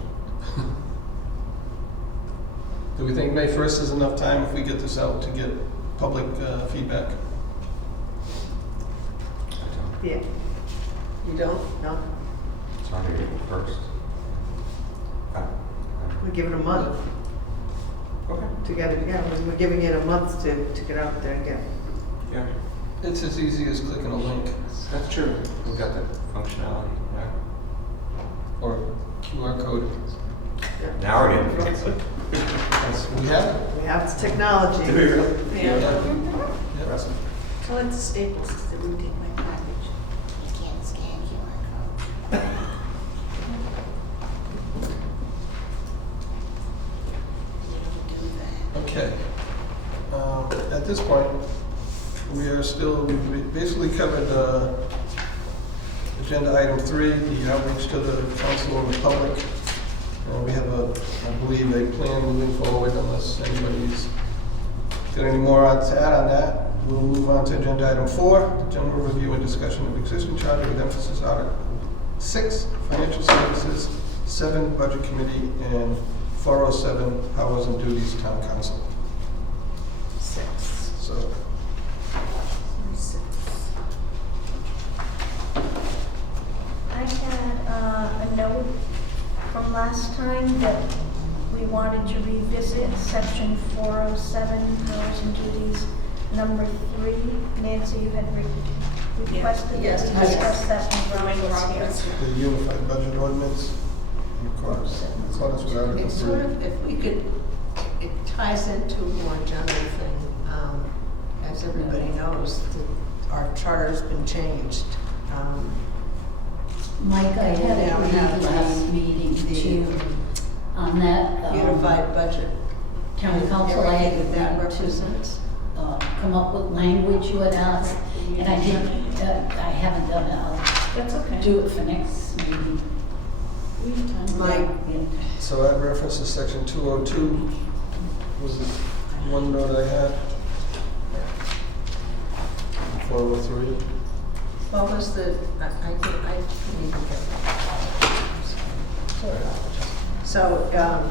Do we think May 1st is enough time if we get this out to get public feedback? Yeah. You don't? No? It's on April 1st. We're giving a month Okay. to get it, yeah, we're giving it a month to get out there and get. Yeah, It's as easy as clicking a link that's true. We've got that functionality, yeah. or QR code. Now we're getting fancy. We have it. We have this technology. Do we really? Yeah. Yeah. Impressive. So it's Staples, they would take my package. You can't scan QR code. You don't do that. Okay. At this point, we are still, we basically covered agenda item 3, the outreach to the council and the public. We have I believe, a plan moving forward unless anybody's got any more to add on that. We'll move on to agenda item 4, the general review and discussion of existing charter with emphasis Article 6, financial services, 7, budget committee, and 407, powers and duties, town council. 6. So, 6. I had a note from last time that we wanted to revisit section 407, powers and duties, number 3. Nancy, you had requested Yes, that we yes. discuss that when Rob was here. the unified budget ordinance, in accordance with Article It's 3. sort of, if we could, it ties into a more general thing. As everybody knows, our charter's been changed. Mike, I had Yeah, we agreed have last meeting to, on that, Unified budget. town council, I had Everything that agreed to represents. come up with language you had asked, and I didn't, I haven't done it. I'll That's okay. do it for next meeting. Mike, So that references section 202, was the one note I had. 403. what was the, I couldn't even get that. So, You're gonna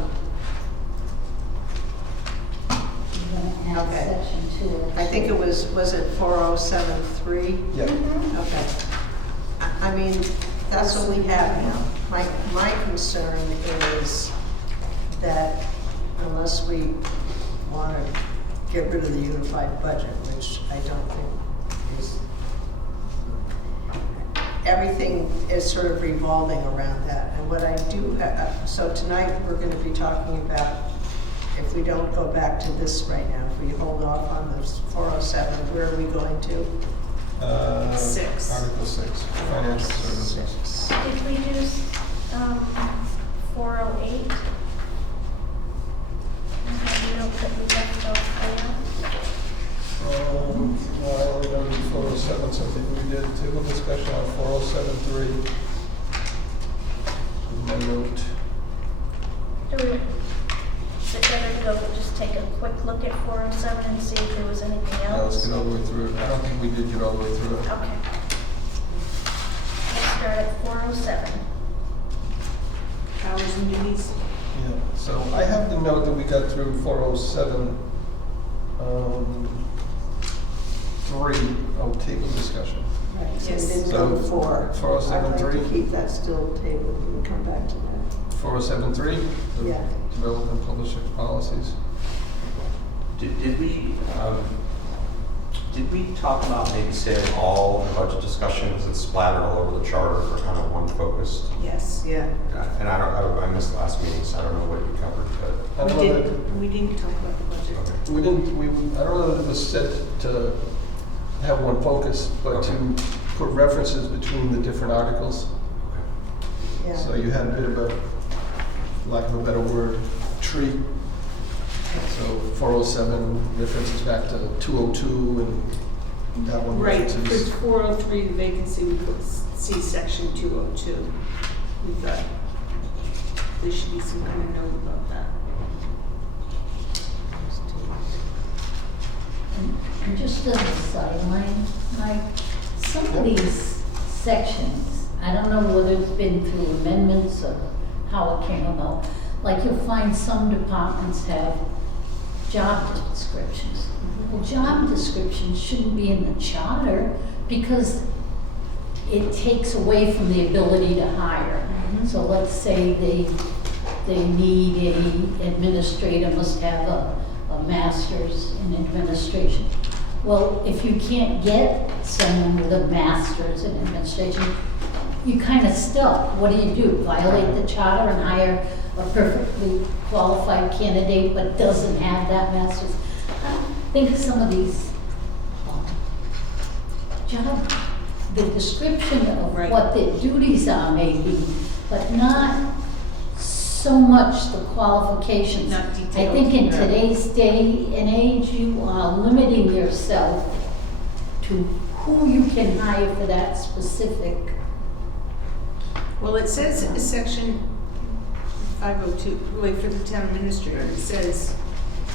add Okay. section 2. I think it was it 4073? Yeah. Okay. I mean, that's what we have now. My concern is that unless we want to get rid of the unified budget, which I don't think is, everything is sort of revolving around that. And what I do have, so tonight we're going to be talking about, if we don't go back to this right now, if we hold off on the 407, where are we going to? 6. Article 6, financial services. Did we do 408? I note that we left off there. Well, I only remember 407, so I think we did table discussion on 4073. My note. Do we, is it better to go just take a quick look at 407 and see if there was anything Now let's else? get all the way through it. I don't think we did get all the way through it. Okay. Let's start at 407. Powers and duties. Yeah, so I have the note that we got through 407, 3, table discussion. Right, so we Yes. didn't go to So, 4. 407.3. I'd like to keep that still tabled, we can come back to that. 407.3, the Yeah. develop and publish policies. Did we talk about maybe saying all the budget discussions and splattered all over the charter for kind of one focused? Yes. Yeah. And I missed last meeting, so I don't know what you covered, but. I don't know that, We didn't talk about the budget. Okay. we didn't, I don't know that it was said to have one focus, but to put references between the different articles. Yeah. So you had a bit of a, lack of a better word, tree. So 407 references back to 202 and that one Right, references. for 403, the vacancy, we put C section 202. We thought there should be some kind of note about that. And just as a sideline, like, some of these sections, I don't know whether it's been through amendments or how it came about. Like, you'll find some departments have job descriptions. Well, job descriptions shouldn't be in the charter because it takes away from the ability to hire. So let's say they need a administrator, must have a master's in administration. Well, if you can't get someone with a master's in administration, you kind of stuck. What do? Violate the charter and hire a perfectly qualified candidate but doesn't have that master's? I think some of these job, the description of Right. what their duties are maybe, but not so much the qualifications. Not I detailed. think in Yeah. today's day and age, you are limiting yourself to who you can hire for that specific. Well, it says in section 502, wait, for the town administrator, it says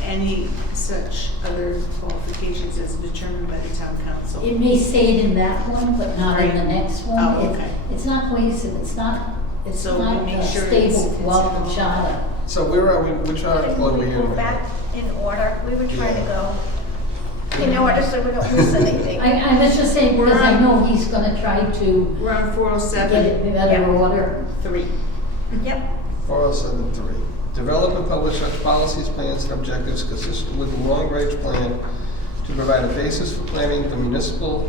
any such other qualifications as determined by the town council. It may say it in that one, but not in the Right. next one. Oh, It- okay. It's not cohesive, it's not So we make sure stable it's throughout in the all. charter. So where are we, which article are we Can we in? go back in order? We were trying to Yeah. go in order so we don't miss anything. I was just saying, because I know he's gonna try to We're on get 407, it in better order. 3. Yep. 407.3. Develop and publish such policies, plans, and objectives consistent with the long-range plan to provide a basis for planning the municipal,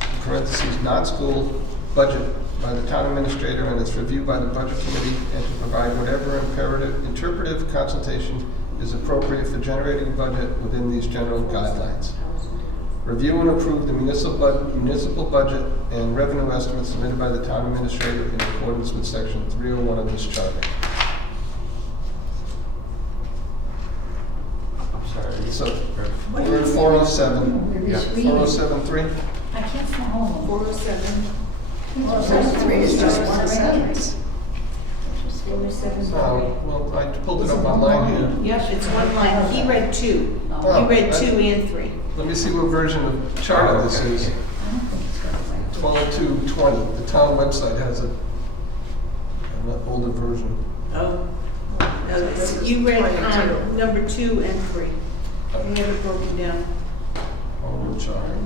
in parentheses, not school, budget by the town administrator and its review by the budget committee, and to provide whatever interpretive consultation is appropriate for generating a budget within these general guidelines. Review and approve the municipal budget and revenue estimates submitted by the town administrator in accordance with section 301 of this charter. I'm sorry. So, What we're at is it? 407, We're just Yeah. reading. 407.3? I can't follow him. 407, 403 is just one sentence. 407. Well, I pulled it up online here. Yep, it's one line. He read 2. Oh, He read I- 2 and 3. Let me see what version of charter this is. I don't think it's right. 12.2.20. The town website has an older version. Oh, No, This is you read 22. number 2 and 3. We have it broken down. Home rule charter.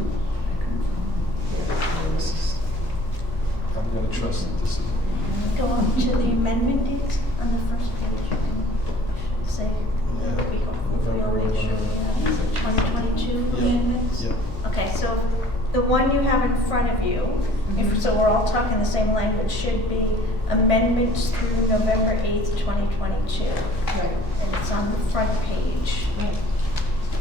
I'm gonna trust that this is. Go on to the amendment dates on the first page. Say, Yeah. we all make sure we have 2022 Yeah. amendments. Yeah. Okay, so the one you have in front of you, so we're all talking the same language, should be amendments through November 8th, 2022. Right. And it's on the front page.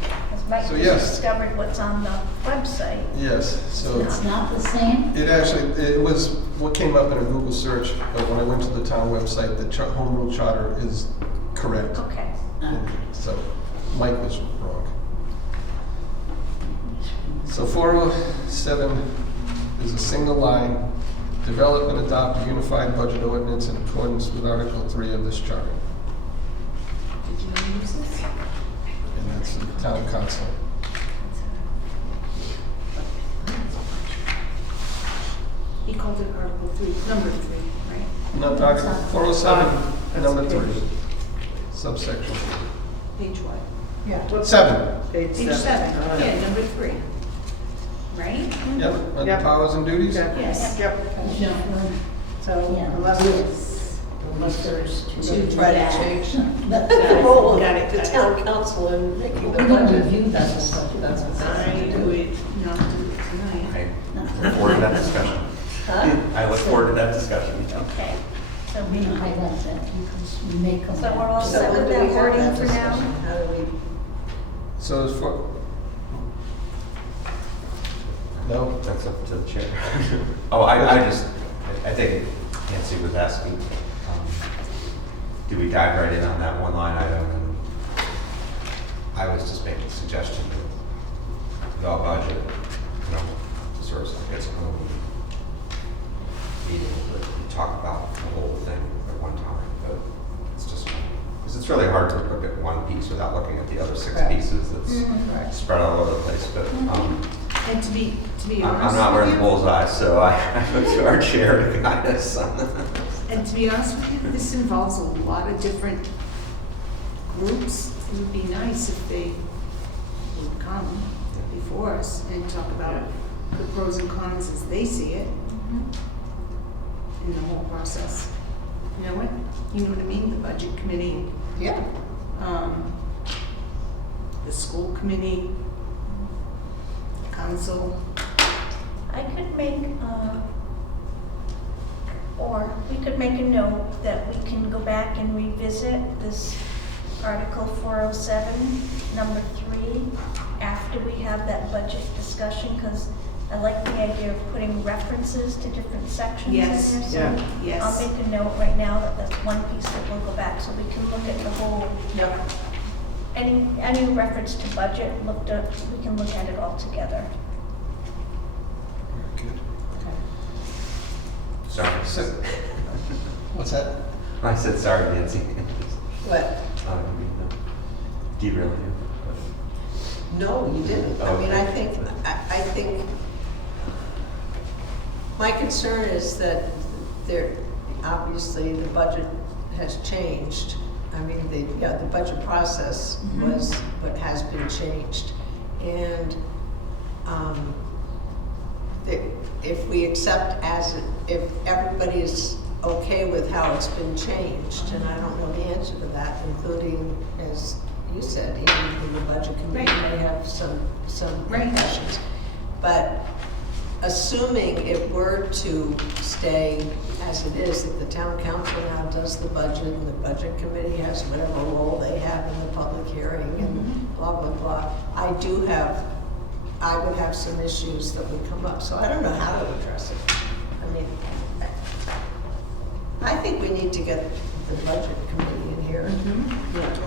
Because Mike So just yes. discovered what's on the website. Yes, so It's not the same? it actually, it was what came up in a Google search, but when I went to the town website, the home rule charter is correct. Okay. So Mike was wrong. So 407 is a single line, develop and adopt a unified budget ordinance in accordance with Article 3 of this charter. Did you know this is? And that's the town council. He called it Article 3, number 3, right? Not Article 407, That's number page. 3, subsection. Page what? Yeah. 7. Page Page 7, Oh, yeah, number 3. Right? Yep, under Yep. powers and duties. Yes. Yep. So Yeah, unless, yes. Unless there's To try to change But the role of Got it, the got it. town council in making the we don't budget. review that budget, that's what I would not do it tonight. I look forward to that discussion. Huh? I look forward to that discussion. Okay. So we we, highlight that because we make them. So we're all So set when with do that we have wording that for now? discussion? How do we? So it's for, no, That's up to the chair. Oh, I think Nancy was asking, do we dive right in on that one line item? And I was just making a suggestion that the budget, sort of like its own meeting to talk about the whole thing at one time, but it's just, because it's really hard to look at one piece without looking at the other 6 Correct. pieces that's spread all over the place, but, And to be honest I'm not wearing with the you, bullseye, so I look to our chair to guide us on that. and to be honest with you, this involves a lot of different groups. It would be nice if they would come before us and talk about the pros and cons as they see it in the whole process. You know what? You know what I mean? The budget committee, Yeah. the school committee, council. I could make, or we could make a note that we can go back and revisit this Article 407, number 3, after we have that budget discussion, because I like the idea of putting references to different sections in there. Yes, So yes. I'll make a note right now that that's one piece that we'll go back, so we can look at the whole, Yep. any reference to budget, looked up, we can look at it all together. Very good. Sorry. So, what's that? I said sorry, Nancy. What? Derail you. No, you didn't. I mean, I think, my concern is that obviously the budget has changed. I mean, the budget process was, but has been changed. And, if we accept if everybody is okay with how it's been changed, and I don't know the answer to that, including, as you said, even the budget committee may have some Right. questions. But assuming it were to stay as it is, that the town council now does the budget, and the budget committee has whatever role they have in the public hearing, and blah, blah, blah, I would have some issues that would come up, so I don't know how to address it. I mean, I think we need to get the budget committee in here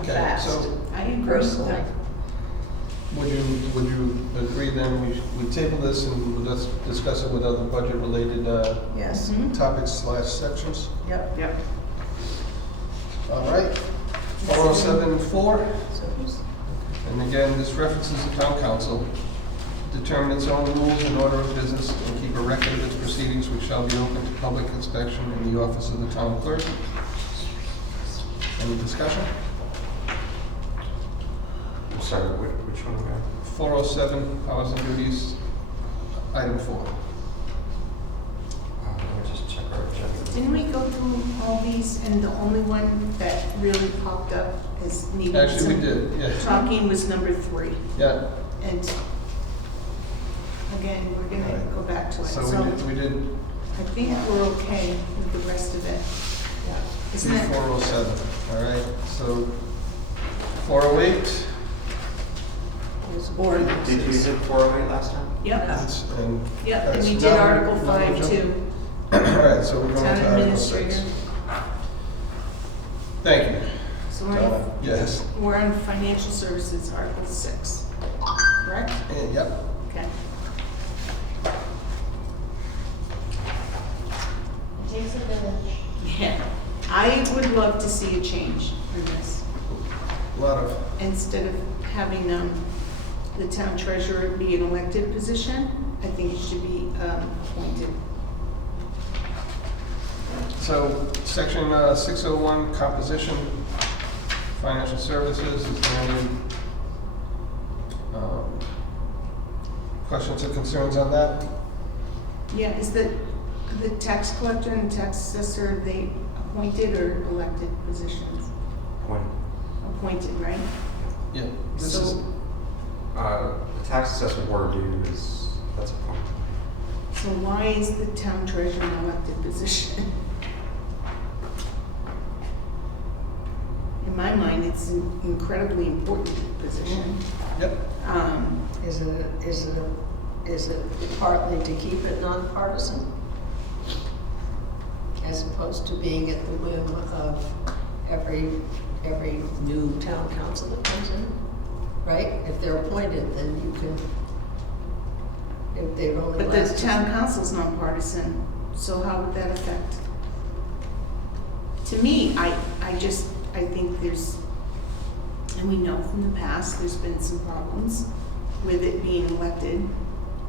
Okay, fast, so I agree with personally. that. would you agree then we table this and let's discuss it with other budget-related Yes, topics / sections? yep. Yep. All right. 407-4, So who's, and again, this references the town council. Determine its own rules and order of business and keep a record of its proceedings which shall be open to public inspection in the office of the town clerk. Any discussion? I'm sorry, which one again? 407, powers and duties, item 4. Let me just check our agenda. Didn't we go through all these and the only one that really popped up as needing Actually, we some did, yeah. talking was number 3. Yeah, And again, we're gonna Right. go back to it. so we did I think we're okay with the rest of it. Isn't it? 407, all right? So 408, Or, Did you hit 408 last time? yep, it's, and yep, and that's we did not- Article not 5 a jump. too. All right, so we're going Town to Article 6. administrator. Thank you. So Donna. Yes. we're on financial services, Article 6, correct? Yep. Okay. It takes a village. Yeah. I would love to see a change in this. A lot of, Instead of having the town treasurer be an elected position, I think it should be appointed. so section 601, composition, financial services, is there any questions or concerns on that? Yeah, is the tax collector and tax assessor, are they appointed or elected positions? Point. Appointed, right? Yeah, this is, So, The tax assessment board dues, that's a point. so why is the town treasurer an elected position? In my mind, it's an incredibly important position. yep, Is it partly to keep it nonpartisan? As opposed to being at the whim of every new town council that comes in, right? If they're appointed, then you can, if they've only But the lasted. town council's nonpartisan, so how would that affect? To me, I think there's, and we know from the past, there's been some problems with it being elected.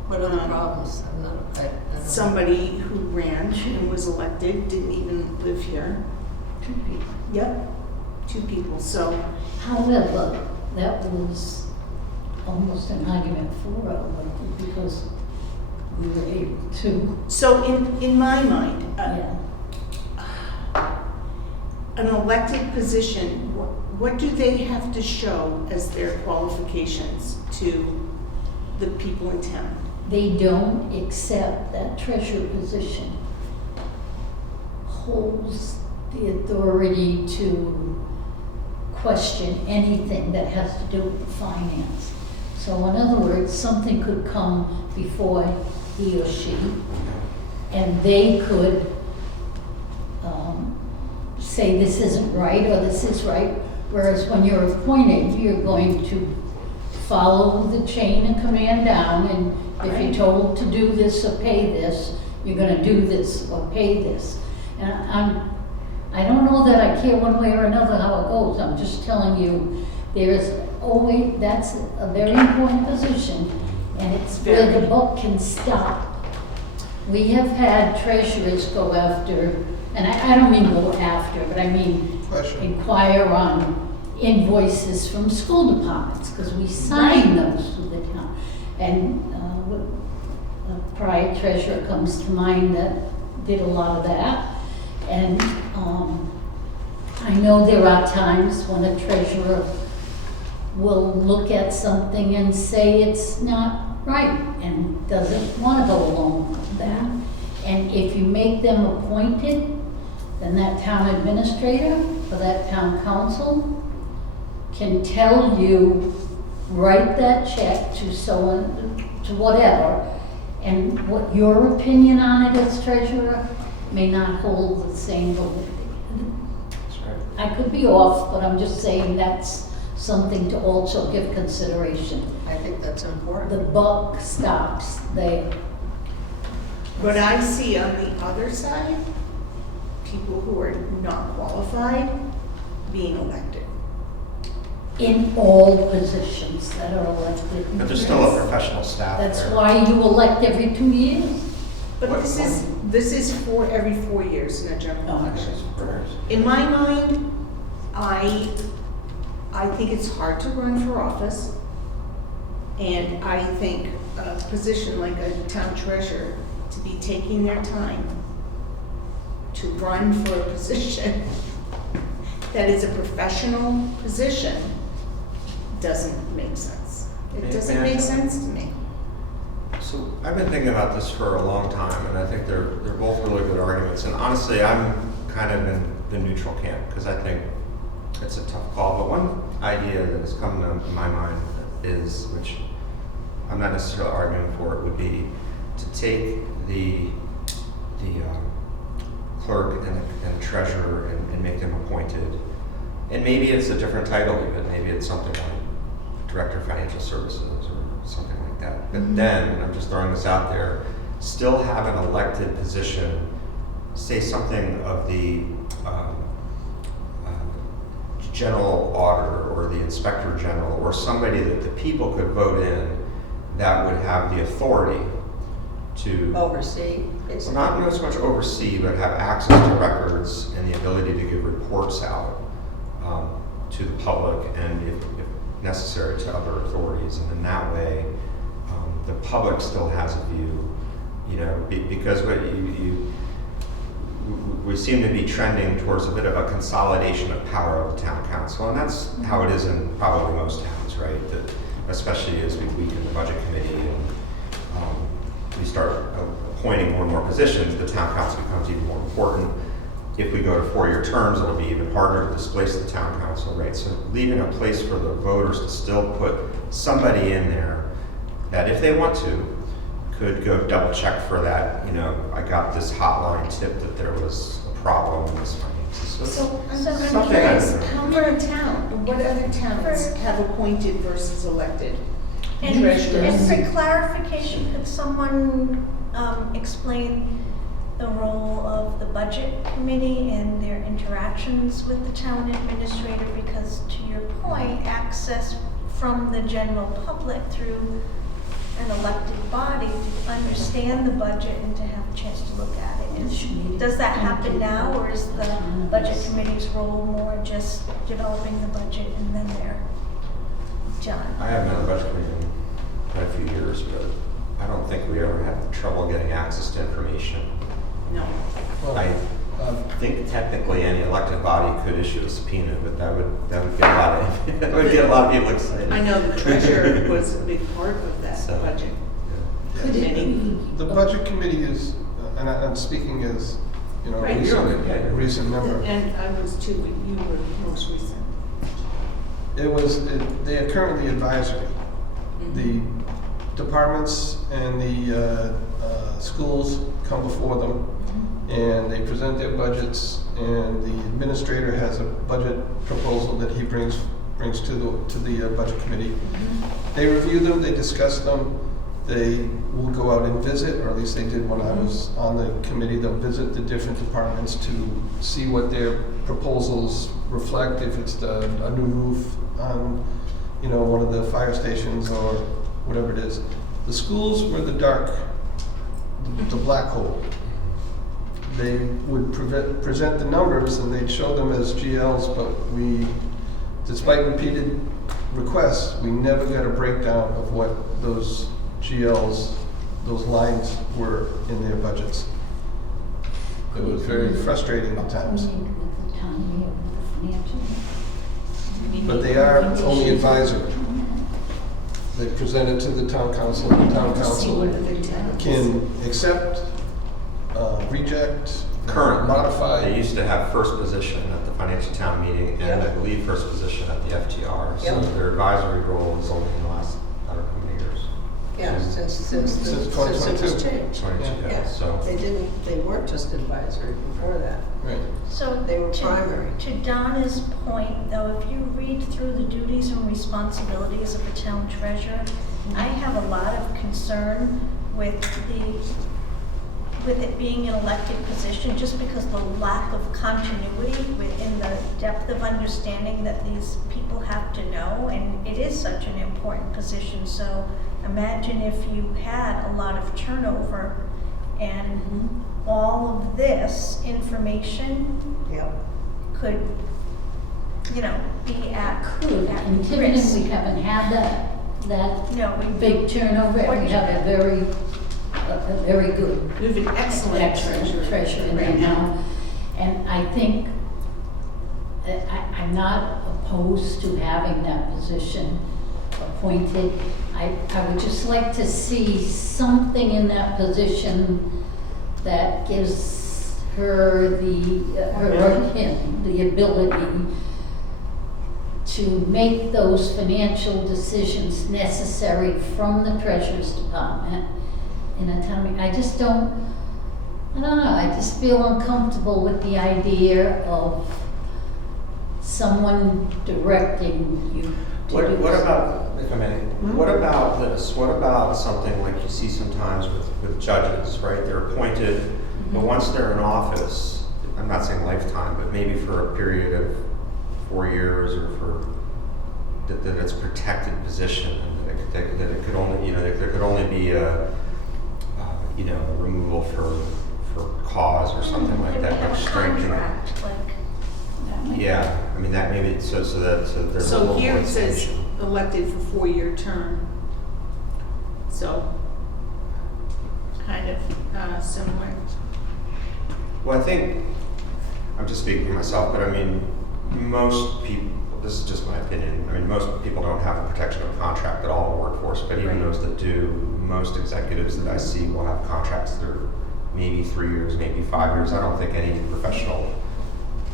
What are the problems? I'm not, I don't know. Somebody who ran and was elected didn't even live here. 2 people. Yep. 2 people, so, However, that was almost an argument for elected because we were able to, so in my mind, yeah. an elected position, what do they have to show as their qualifications to the people in town? They don't accept that treasurer position holds the authority to question anything that has to do with finance. So in other words, something could come before he or she, and they could say this isn't right or this is right, whereas when you're appointed, you're going to follow the chain of command down, and if you're told to do this or pay this, you're gonna do this or pay this. And I don't know that I care one way or another how it goes, I'm just telling you, there's always, that's a very important position, and it's where the buck can stop. We have had treasurers go after, and I don't mean go after, but I mean question. inquire on invoices from school departments, because we sign those to the town. And a prior treasurer comes to mind that did a lot of that. And I know there are times when a treasurer will look at something and say it's not right and doesn't want to go along with that. And if you make them appointed, then that town administrator or that town council can tell you, write that check to someone, to whatever, and what your opinion on it as treasurer may not hold the same validity. That's right. I could be off, but I'm just saying that's something to also give consideration. I think that's important. The buck stops there. But I see on the other side, people who are not qualified being elected. In all positions that are elected. But there's still a professional staff there. That's why you elect every 2 years. But What- this is for every 4 years in a general Oh, election. It's for- In my mind, I think it's hard to run for office. And I think a position like a town treasurer, to be taking their time to run for a position that is a professional position doesn't make sense. It doesn't make sense to me. So I've been thinking about this for a long time, and I think they're both really good arguments. And honestly, I'm kind of in the neutral camp because I think it's a tough call. But one idea that has come to my mind is, which I'm not necessarily arguing for, it would be to take the clerk and the treasurer and make them appointed. And maybe it's a different title even. Maybe it's something like Director of Financial Services or something like that. But then, and I'm just throwing this out there, still have an elected position, say something of the general auditor or the inspector general or somebody that the people could vote in that would have the authority to Oversee, well, basically. not so much oversee, but have access to records and the ability to give reports out to the public and, if necessary, to other authorities. And in that way, the public still has a view, you know, because what we seem to be trending towards a bit of a consolidation of power of the town council, and that's how it is in probably most towns, right? That especially as we weaken the budget committee and we start appointing more and more positions, the town council becomes even more important. If we go to 4-year terms, it'll be even harder to displace the town council, right? So leaving a place for the voters to still put somebody in there that, if they want to, could go double check for that. You know, I got this hotline tip that there was a problem in this finances. So I'm something curious, I- how many town, what other towns have appointed versus elected And treasurers? for clarification, could someone explain the role of the budget committee and their interactions with the town administrator? Because to your point, access from the general public through an elected body to understand the budget and to have a chance to look at it. Does that happen now, or is the budget committee's role more just developing the budget and then they're done? I haven't had a budget committee in quite a few years, but I don't think we ever had trouble getting access to information. No. Well, I think technically any elected body could issue a subpoena, but that would get a lot of that would get a lot of people excited. I know the treasurer was a big part of that So, budget. yeah. Could it Many. be? The budget committee is, and I'm speaking as, you know, a Right. recent member. And I was too, but you were most recent. They are currently advisory. The departments and the schools come before them, and they present their budgets, and the administrator has a budget proposal that he brings to the budget committee. They review them, they discuss them, they will go out and visit, or at least they did when I was on the committee. They'll visit the different departments to see what their proposals reflect, if it's a new roof on, you know, one of the fire stations or whatever it is. The schools were the black hole. They would present the numbers and they'd show them as GLs, but despite repeated requests, we never got a breakdown of what those GLs, those lines were in their budgets. It was very frustrating at times. But they are only advisory. They present it to the town council, and the town council can accept, reject, Currently, modify. they used to have first position at the financial town meeting and I believe first position at the FTR. So Yep. their advisory role is only in the last, I don't know how many years. Yeah, since it 2022. was changed. 22, Yeah, yeah, so. they weren't just advisory before that. Right. So They were to- primary. To Donna's point, though, if you read through the duties and responsibilities of a town treasurer, I have a lot of concern with it being an elected position, just because the lack of continuity within the depth of understanding that these people have to know, and it is such an important position. So imagine if you had a lot of turnover and all of this information Yep. could you know, be at. Could, at in Tiverton, risk. we haven't had that No, we big turnover, and we have a very good We have an excellent treasurer in there Right. now. And I think, I'm not opposed to having that position appointed. I would just like to see something in that position that gives her him, the ability to make those financial decisions necessary from the treasurer's department in a time. I just don't know, I just feel uncomfortable with the idea of someone directing you to do What this. about, if I may, what about this? What about something like you see sometimes with judges, right? They're appointed, but once they're in office, I'm not saying lifetime, but maybe for a period of 4 years or for, that it's a protected position, and that it could only, you know, there could only be a, you know, removal for cause or something like Maybe that, have like a strengthening. contract, like, That might- Yeah, I mean, that maybe, so there's a little So more here it says extension. elected for 4-year term. So, kind of similar. Well, I think, I'm just speaking for myself, but I mean, most people, this is just my opinion, I mean, most people don't have a protection of contract at all in the workforce, but even those that do, most executives that I see will have contracts that are maybe 3 years, maybe 5 years. I don't think any professional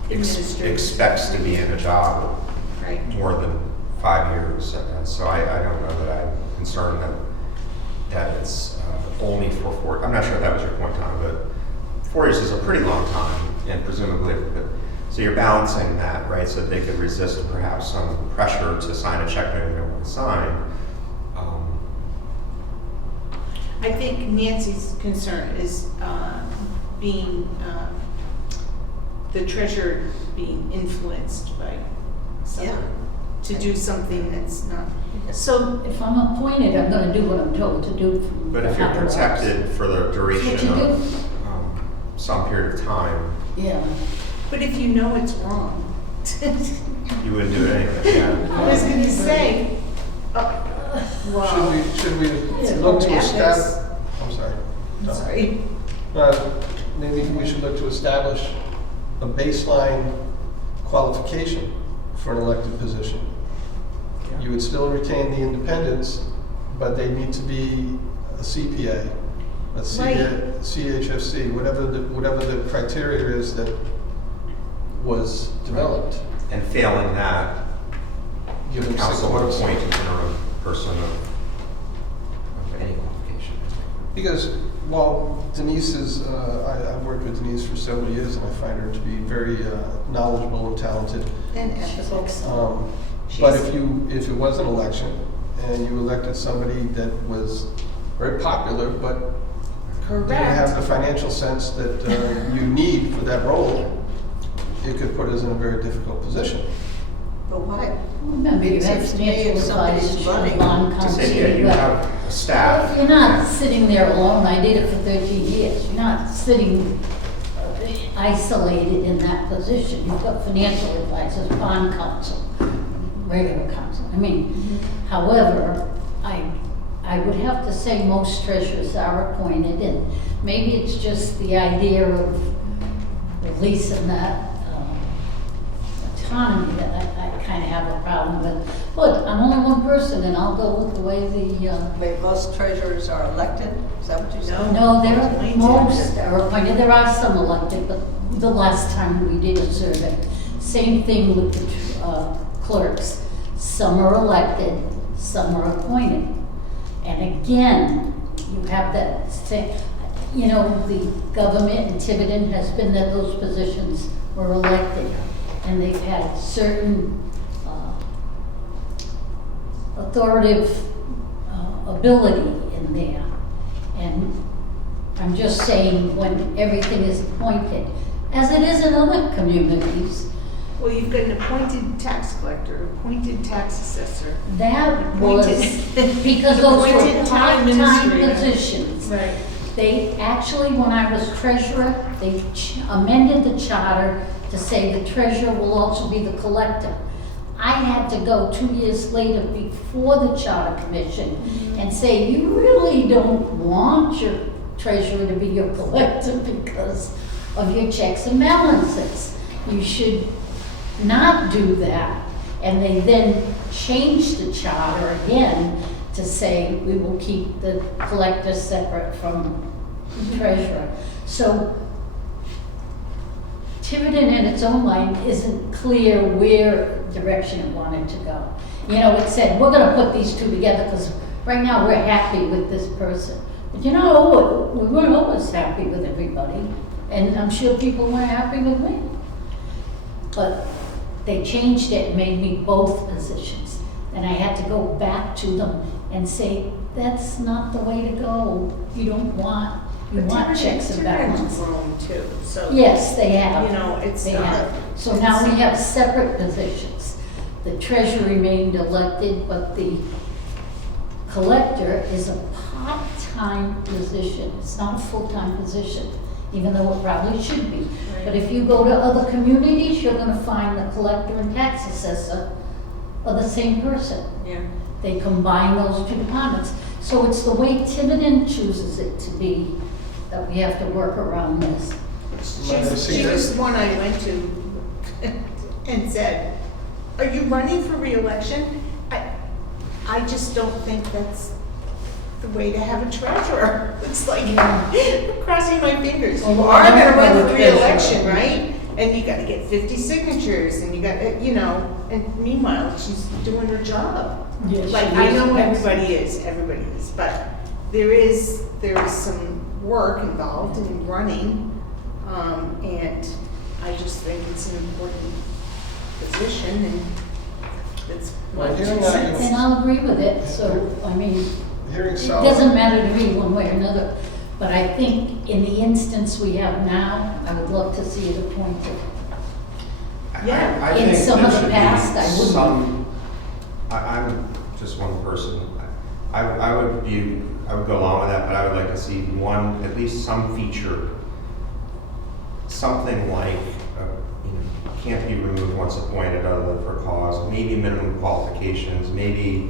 Administrator. expects to be in a job Right. more than 5 years. So I don't know that I'm concerned that it's only for 4. I'm not sure if that was your point, Tom, but 4 years is a pretty long time, and presumably, so you're balancing that, right? So they could resist perhaps some pressure to sign a check maybe they don't want to sign. I think Nancy's concern is being, the treasurer being influenced by someone to do something that's not. So if I'm appointed, I'm gonna do what I'm told to do. from But if the you're higher ups. protected for the duration What you of some period of time, Yeah. But if you know it's wrong. you wouldn't do it anyway, yeah. I was gonna say, wow. Should we Yeah, look to yeah, establish, I'm sorry. No. Sorry. Maybe we should look to establish a baseline qualification for an elected position. You would still retain the independence, but they need to be a CPA, a CHFC, whatever the criteria is that was developed. And failing that, Give the them 6 council would months. appoint an interim person of any qualification. Because while Denise is, I've worked with Denise for several years, and I find her to be very knowledgeable and talented. And ethical. But if it was an election and you elected somebody that was very popular, but didn't have the financial sense that you need for that role, it could put us in a very difficult position. But why? Remember, you It have seems to me financial if somebody's advisors, you have running bond To counsel. say, yeah, you have a staff. You're not sitting there alone, I did it for 13 years, you're not sitting isolated in that position. You've got financial advisors, bond counsel, regular counsel. I mean, however, I would have to say most treasurers are appointed, and maybe it's just the idea of releasing that autonomy that I kind of have a problem with. But I'm only one person, and I'll go with the way the, Wait, most treasurers are elected? Is that what you said? no, there, Appointed. most are appointed, there are some elected, but the last time we did a survey, same thing with the clerks. Some are elected, some are appointed. And again, you have that same, you know, the government in Tiverton has been that those positions were elected, and they've had certain authoritative ability in there. And I'm just saying, when everything is appointed, as it is in other communities, Well, you've got an appointed tax collector, appointed tax assessor. that was, Appointed- because those were appointed town part-time administrator. positions. Right. They actually, when I was treasurer, they amended the charter to say the treasurer will also be the collector. I had to go 2 years later before the charter commission and say, you really don't want your treasurer to be your collector because of your checks and balances. You should not do that. And they then changed the charter again to say we will keep the collector separate from the treasurer. So Tiverton in its own mind isn't clear where direction it wanted to go. You know, it said, we're gonna put these two together because right now we're happy with this person. But you know, we weren't always happy with everybody. And I'm sure people weren't happy with me. But they changed it and made me both positions. And I had to go back to them and say, that's not the way to go. You don't want, you want checks and balances. Tiverton's grown too, so. Yes, they have. You know, it's They not. have. So now we have separate positions. The treasurer remained elected, but the collector is a part-time position. It's not a full-time position, even though it probably should be. But if you go to other communities, you're gonna find the collector and tax assessor are the same person. Yeah. They combine those two departments. So it's the way Tiverton chooses it to be that we have to work around this. She was the one I went to and said, are you running for reelection? I just don't think that's the way to have a treasurer. It's like, I'm crossing my fingers. You Well, are I'm gonna run not for a treasurer. reelection, right? And you gotta get 50 signatures and you got, you know, and meanwhile, she's doing her job. Yes, Like, she I is. know everybody is, but there is some work involved in running. And I just think it's an important position and it's Well, what hearing she that, says. And I'll agree with it, so, I mean, Hearing it Sal. doesn't matter to me one way or another. But I think in the instance we have now, I would love to see it appointed. Yeah. I In think some there of the should be past, I wouldn't. some- I'm just one person. I would go along with that, but I would like to see one, at least some feature, something like, you know, can't be removed once appointed other than for cause, maybe minimum qualifications, maybe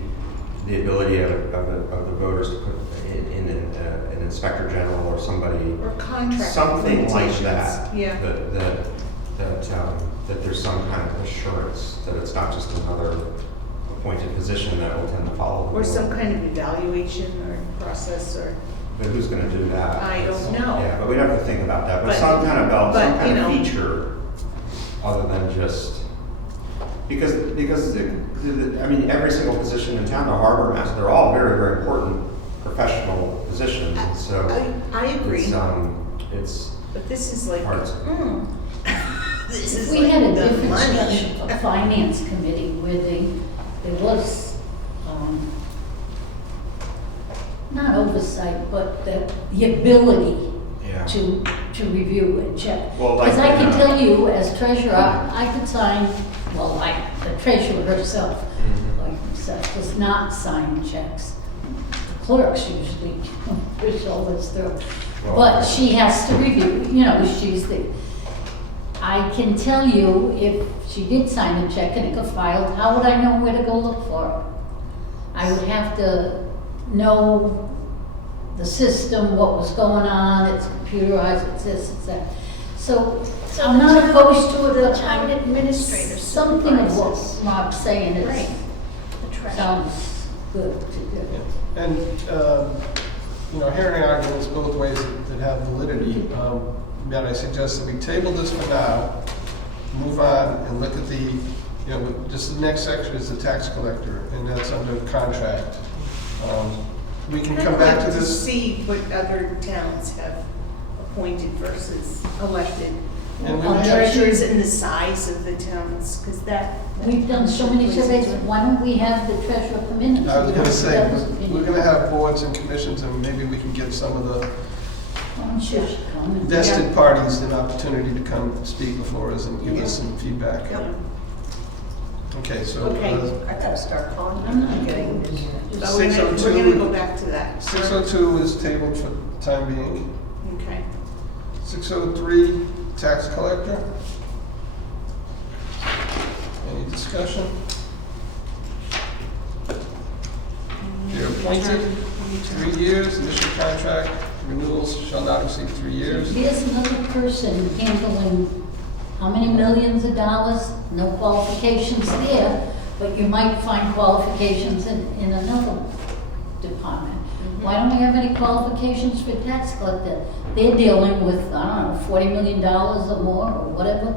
the ability of the voters to put in an inspector general or somebody, Or contract something like limitations. that. Yeah. That there's some kind of assurance that it's not just another appointed position that will tend to follow. the Or some board. kind of evaluation or process or, But who's gonna do that? I don't know. Yeah, but we'd have to think about that, but But- some kind of belt, but, some kind you of know. feature, other than just, because, I mean, every single position in town, the harbor master, they're all very, very important professional positions, and so. I agree, It's but this is like, hard to. this is If we had a like the different money. structure of finance committee where there was, not oversight, but the ability Yeah. to review and check. Well, like, Because I can uh, tell you, as treasurer, I could sign, well, like, the treasurer herself, Mhm. like myself, does not sign checks. The clerks usually push all this through. Well, But she has to review, you know, I can tell you, if she did sign a check and it got filed, how would I know where to go look for it? I would have to know the system, what was going on, it's computerized, it's this, it's that. So I'm not opposed to it, The but town administrator something of what supervises. Rob's saying Right. is, The treasurer. sounds good to do. And, you know, hearing arguments both ways that have validity, yet I suggest that we table this for now, move on and look at the, you know, just the next section is the tax collector, and that's under contract. We can come back to this. See what other towns have appointed versus elected. And we I'll may get have- Treasurers and the size of the towns, because that. We've done so many surveys, why don't we have the treasurer come in and I was gonna say, That was we're gonna have boards and commissions, and maybe we can give some of the I'm sure she'll come and- vested parties an opportunity to come speak before us and give us some feedback. Okay, so, Okay. I gotta start calling I'm you, not I'm getting getting this. But we're gonna 6:02. go back to that. 602 is tabled for the time being. Okay. 603, tax collector. discussion? You're appointed, 3 years, initial contract, renewals shall not exceed 3 years. Here's another person handling how many millions of dollars, no qualifications there, but you might find qualifications in another department. Why don't we have any qualifications for tax collector? They're dealing with, I don't know, $40 million or more, or whatever.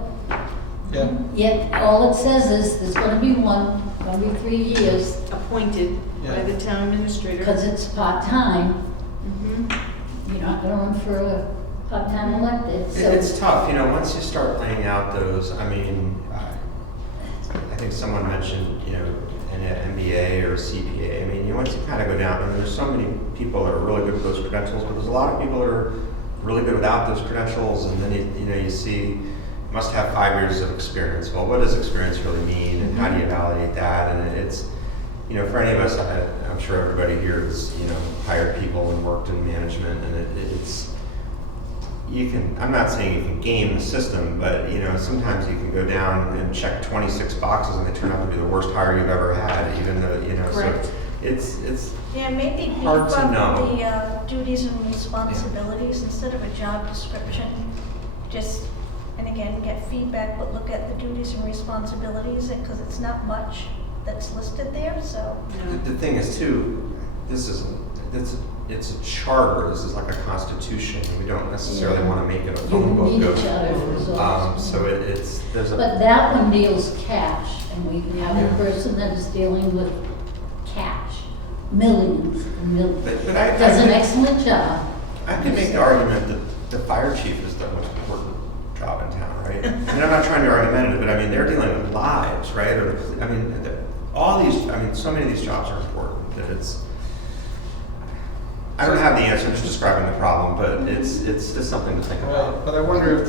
Yeah, Yet, all it says is, there's gonna be one, gonna be 3 years, Appointed by Yeah. the town administrator. because it's part-time. Mhm. You're not gonna run for a part-time elected, so. It's tough, you know, once you start laying out those, I mean, I think someone mentioned, you know, an MBA or a CPA. I mean, you know, once you kind of go down, and there's so many people that are really good with those credentials, but there's a lot of people that are really good without those credentials, and then you know, you see, must have 5 years of experience. Well, what does experience really mean, and how do you validate that? And it's, you know, for any of us, I'm sure everybody here has, you know, hired people and worked in management, and it's, you can, I'm not saying you can game the system, but, you know, sometimes you can go down and check 26 boxes and they turn out to be the worst hire you've ever had, even though, you know, Correct. so it's, Yeah, maybe beef Hard to up know. the duties and responsibilities instead of a job description. Just, and again, get feedback, but look at the duties and responsibilities, because it's not much that's listed there, so. the thing is too, it's a charter, this is like a constitution, we don't necessarily Yeah. want to make it a You phone book need a of, charter for resources. so it's, there's a. But that one deals cash, and we have Yeah. a person that is dealing with cash, millions and millions. But I Does an think- excellent job. I could make the argument that the fire chief is the most important job in town, right? I mean, I'm not trying to be argumentative, but I mean, they're dealing with lives, right? Or, I mean, all these, I mean, so many of these jobs are important that it's, I don't have the answer, I'm just describing the problem, but it's just something to think right, about. but I wonder if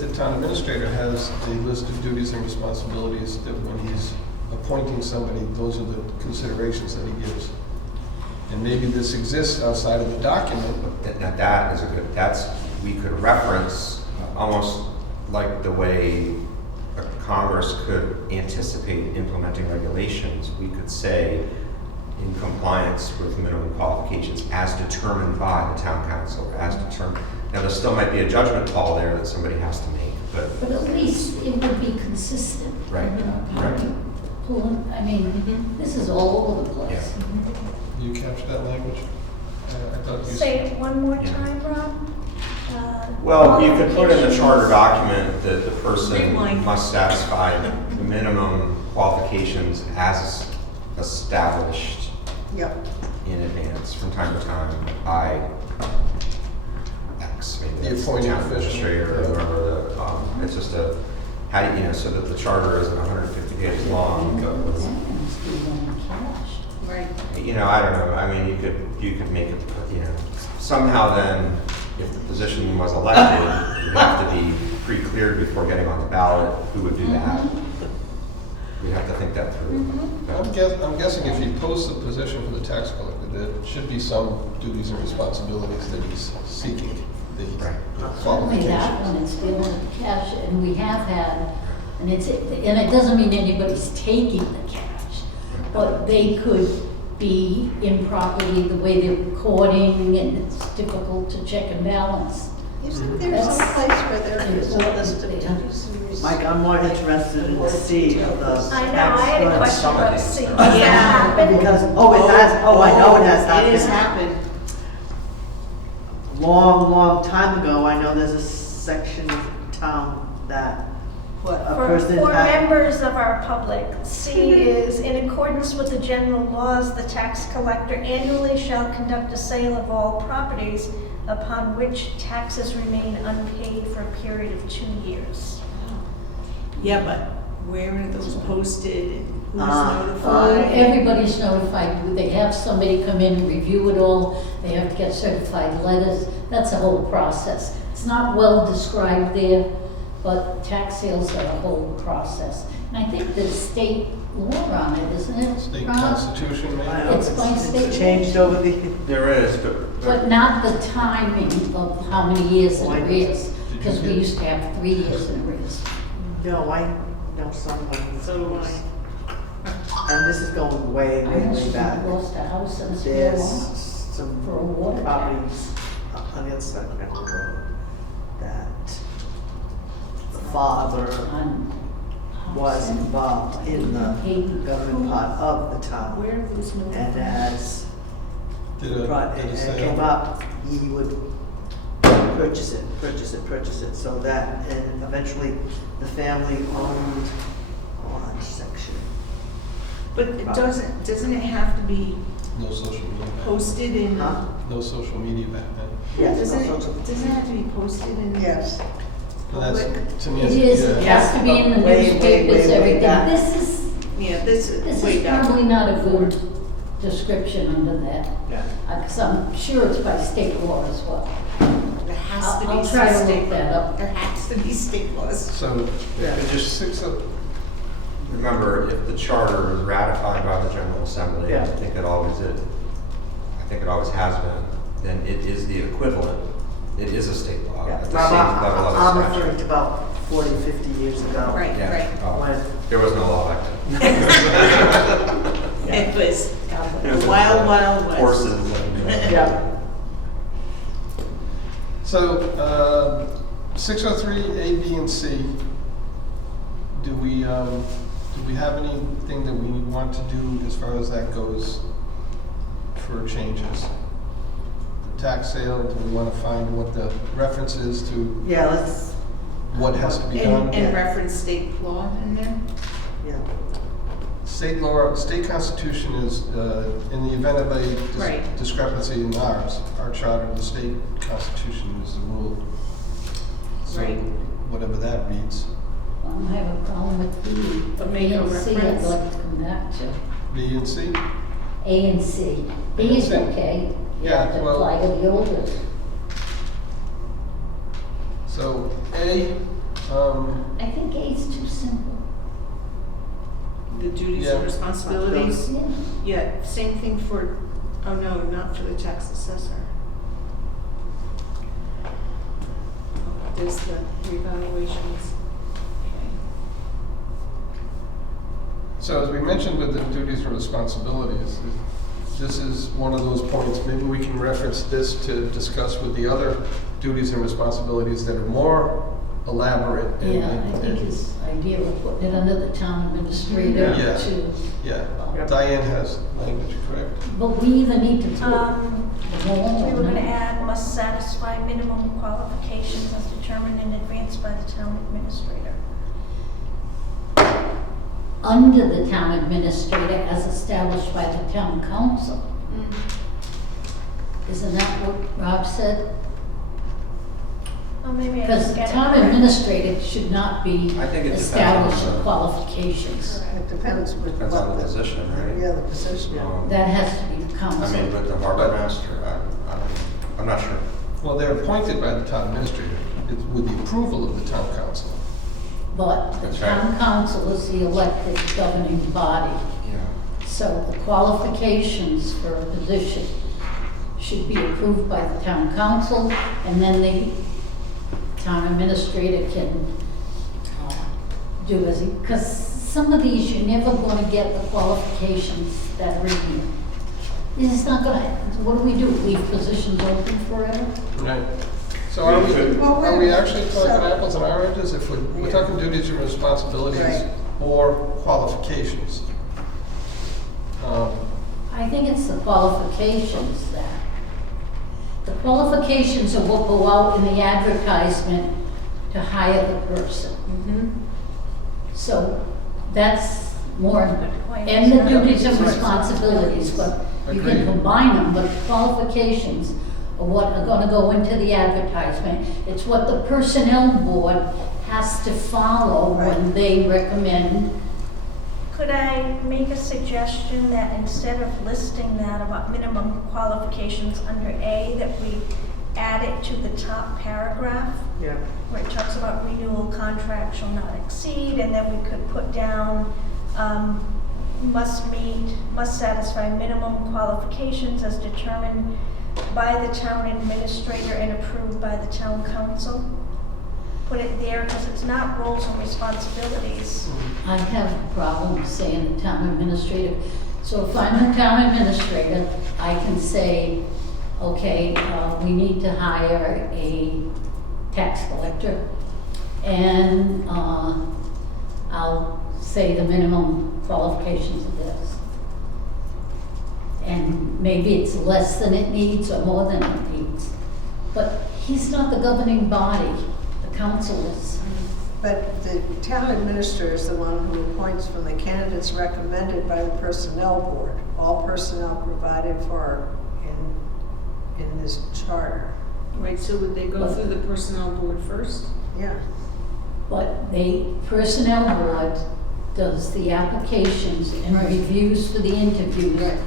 the town administrator has a list of duties and responsibilities that when he's appointing somebody, those are the considerations that he gives. And maybe this exists outside of the document. Now that is a good, we could reference almost like the way Congress could anticipate implementing regulations. We could say, in compliance with minimum qualifications as determined by the town council, as determined. Now, there still might be a judgment call there that somebody has to make, but. But at least it would be consistent. Right, You know, right. pulling, I mean, this is all over the place. You capture that language? I thought you Say it one more Yeah. time, Rob. Well, you could put in the charter document that the person Streamline. must satisfy the minimum qualifications as established Yep. in advance from time to time by X, maybe The that's the appointed town official. administrator or whoever the, it's just a, how do you know, so that the charter isn't 150 pages long. That must be on cash. Right. You know, I don't know, I mean, you could make it, you know, somehow then, if the position was elected, you'd have to be pre-cleared before getting on the ballot, who would do that? We'd have to think that through. I'm guessing if you post the position for the tax collector, there should be some duties and responsibilities that he's seeking, the Right. Certainly that qualifications. one, it's dealing with cash, and we have had, and it doesn't mean anybody's taking the cash, but they could be improperly, the way they're recording, and it's difficult to check and balance. Isn't there some place where there is a Important. list of duties and responsibilities? Mike, I'm more interested in C of the. I know, I had a tax question Some of about these. C. Does Yeah. that happen? Because, it has, I know it has happened. It has happened. Long time ago, I know there's a section of town that What? a For person had. members of our public, C is, in accordance with the general laws, the tax collector annually shall conduct a sale of all properties upon which taxes remain unpaid for a period of 2 years. Yeah, but where are those posted and who's Ah. notified? Everybody's notified, they have somebody come in and review it all, they have to get certified letters, that's a whole process. It's not well described there, but tax sales are a whole process. And I think there's state law on it, isn't it? State Ron? constitution, I maybe? know, It's by state. changed over the, There is, But not the timing of how many years in Why? arrears, Did you because we get- used to have 3 years in arrears. no, I know someone. So do I. and this is going way, I way, way almost back. lost a house in a There's small some for a water properties on the other side of Connecticut Road that the father on. was involved in the government part of the town. Where are those no? And as Did the a project sale. came up, he would purchase it, so that, and eventually the family owned a large section. But it doesn't it have to be No social media back posted in? Huh? then. No social media back then. Yes, Doesn't no it, social- doesn't it have to be posted in? Yes. But that's, Public. to me, It it's, is, it yeah. has to be in the Way, way, newspapers, way everything. back. Yeah, this This way is back. probably not a good description under that, Yeah. because I'm sure it's by state law as well. There has to be I'll try to some look state, that up. there has to be state laws. So, Yeah. it just six of, Remember, if the charter is ratified by the General Assembly, Yeah. I think it always is, I think it always has been, then it is the equivalent, it is a state law Yeah. at the Rob, same level of I'm a referring statute. to about 40, 50 years ago. Right, Yeah. right. Oh, When- there was no law back then. It was It was, wild, wild west. Horses and. Yeah. so, 603, A, B, and C, do we have anything that we want to do as far as that goes for changes? The tax sale, do we want to find what the reference is to Yeah, let's, what has to be done? And reference state law in there? yeah. State law, state constitution is, in the event of a Right. discrepancy in ours, our charter, the state constitution is the rule. So, Right. whatever that reads. I don't have a problem with B, But but make B a and C I'd reference. like to come back to. B and C? A and C. B B and is C. okay. Yeah, To well- apply to the oldest. So, A, I think A is too simple. The duties Yeah. and responsibilities? Yeah. Yeah, same thing for, oh no, not for the tax assessor. There's the revaluations. Okay. so as we mentioned with the duties and responsibilities, this is one of those points, maybe we can reference this to discuss with the other duties and responsibilities that are more elaborate. and- Yeah, I and- think and- his idea of putting it under the town administrator Yeah. to, Yeah, Diane has language, correct? but we either need to put the We wall were on gonna it. add, must satisfy minimum qualifications as determined in advance by the town administrator. Under the town administrator as established by the town council. Isn't that what Rob said? Oh, maybe I Because didn't the get it. town administrator should not be I think it depends on establishing the- qualifications. It depends with Depends on what the position, right? Yeah, the position. That has to be the I council. mean, with the harbor master, I'm not sure. Well, they're appointed by the town administrator, it's with the approval of the town council. But the That's right. town council is the elected governing body. Yeah. So the qualifications for a position should be approved by the town council, and then the town administrator can do as he, because some of these, you're never gonna get the qualifications that are in here. It's not gonna, what do we do, leave positions open forever? Right. So are we, Well, are we actually talking so- apples and oranges if we're Yeah. talking duties and responsibilities Right. or qualifications? I think it's the qualifications that, the qualifications are what go out in the advertisement to hire the person. So that's more, and the duties and responsibilities, but you can Agreed. combine them, but qualifications are what are gonna go into the advertisement. It's what the personnel board has to follow when they recommend. Could I make a suggestion that instead of listing that about minimum qualifications under A, that we add it to the top paragraph, Yeah. where it talks about renewal contract shall not exceed, and then we could put down, must satisfy minimum qualifications as determined by the town administrator and approved by the town council. put it there, because it's not roles and responsibilities. I have a problem saying the town administrator. So if I'm the town administrator, I can say, okay, we need to hire a tax collector. And I'll say the minimum qualifications of this. And maybe it's less than it needs or more than it needs. But he's not the governing body, the council is. But the town administrator is the one who appoints from the candidates recommended by the personnel board. All personnel provided for in this charter. Right, so would they go through the personnel board first? Yeah. But the personnel board does the applications and reviews for the interviews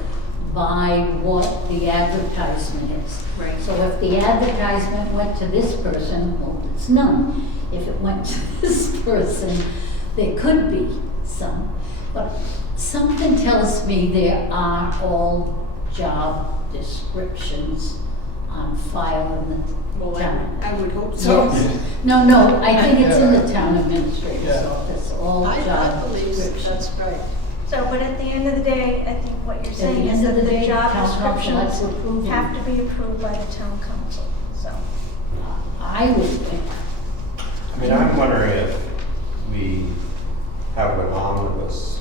by what the advertisement is. Right. So if the advertisement went to this person, well, it's none. If it went to this person, there could be some. But something tells me there are all job descriptions on file in the Well, town. I would hope so. Yes. No, I think it's in the town administrator's Yeah. office, all I job believe descriptions. that's right. So, but at the end of the day, I think what you're At saying the is end of that the the day, job town council has to approve descriptions them. have to be approved by the town council, so. I would think. I mean, I'm wondering if we have an omnibus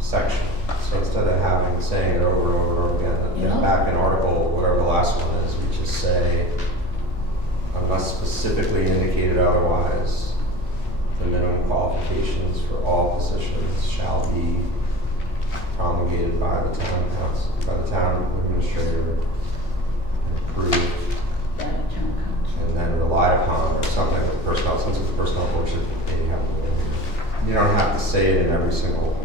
section. So instead of having, saying it over and over and over again, you know, Yeah. back in article, whatever the last one is, we just say, unless specifically indicated otherwise, the minimum qualifications for all positions shall be promulgated by the town council, by the town administrator, and approved, That town council. and then relied upon, or something with the personnel, since the personnel board should maybe have a, you don't have to say it in every single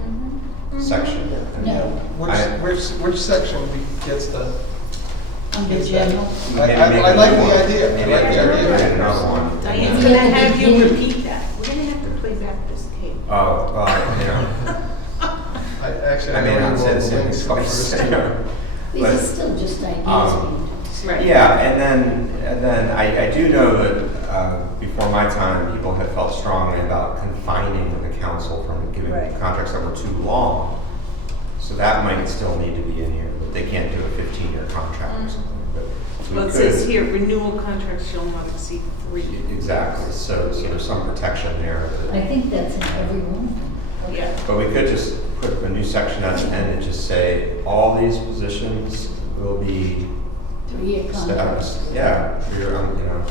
section. And No. Which section gets the, Under general. I like the idea. I Maybe like the idea. another one. Diane's Yeah. gonna have you Yeah. repeat that. We're gonna have to play back this tape. Oh, well, you know, Actually, I may know not say all the the same links twice. first. These are But, still just ideas um, being tossed. yeah, and then I do know that before my time, people had felt strongly about confining the council from giving Right. contracts that were too long. So that might still need to be in here, but they can't do a 15-year contract or something. But we Well, it could- says here, renewal contracts shall not exceed 3. Exactly, so there's some protection there. I think that's in every one. Yeah. But we could just put a new section at the end and just say, all these positions will be 3-year contracts. established. Yeah, for your, you know,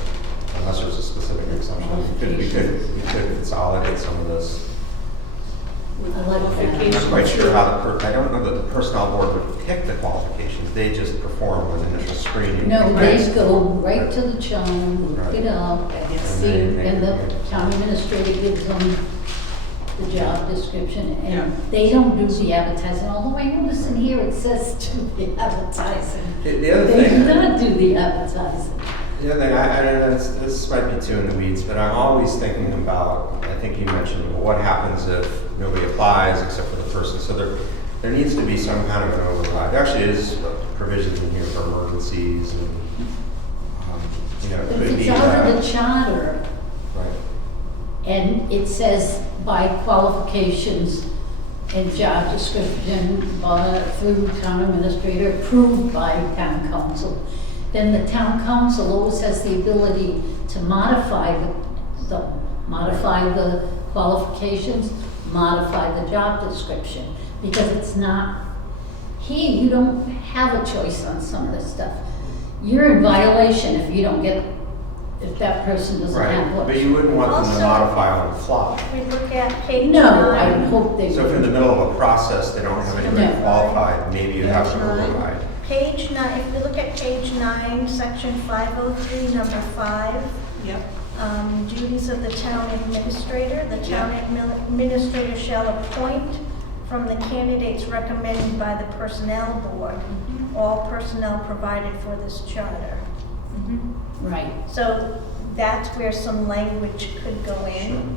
unless there's a specific exception. We could consolidate some of this. With I like that. I'm qualifications. not quite sure how I don't know that the personnel board would pick the qualifications. They just perform an initial screening. No, they Right. go right to the charm, look it up, And see, they- and the town administrator gives them the job description, Yeah. and they don't do the advertising, although I notice in here it says do the advertising. The other They do thing, not do the advertising. the other thing, I don't know, this might be too in the weeds, but I'm always thinking about, I think you mentioned, well, what happens if nobody applies except for the person? So there needs to be some kind of an override. There actually is provisions in here for emergencies and, you know, it But could if be. it's out of the charter, Right. and it says by qualifications and job description through town administrator, approved by town council, then the town council always has the ability to modify modify the qualifications, modify the job description, because it's not, here you don't have a choice on some of this stuff. You're in violation if you don't get, if that person doesn't have Right, what. but you wouldn't want them to Also- modify on the fly. We look at page No, I would 9. hope they So if in the would. middle of a process, they don't have anybody No. qualified, maybe you have to Page 9. override. Page 9, if you look at page 9, section 503, number 5, Yep. duties of the town administrator. The town administrator shall appoint from the candidates recommended by the personnel board, all personnel provided for this charter. Right. So that's where some language could go in.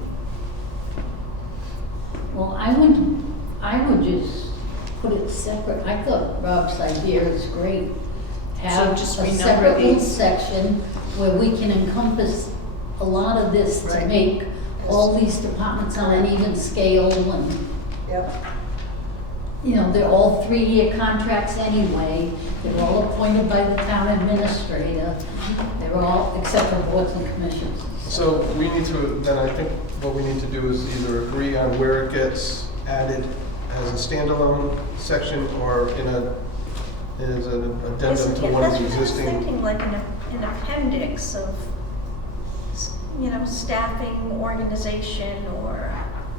Well, I would just put it separate. I thought Rob's idea is great. Have just a renumber separate little these. section where we can encompass a lot of this to Right. make all these departments on an even scale and, Yep. you know, they're all 3-year contracts anyway. They're all appointed by the town administrator. They're all, except for boards and commissions. So we need to, then I think what we need to do is either agree on where it gets added as a standalone section or as an addendum to one of the That's what I was existing. thinking, like an appendix of, you know, staffing, organization, or,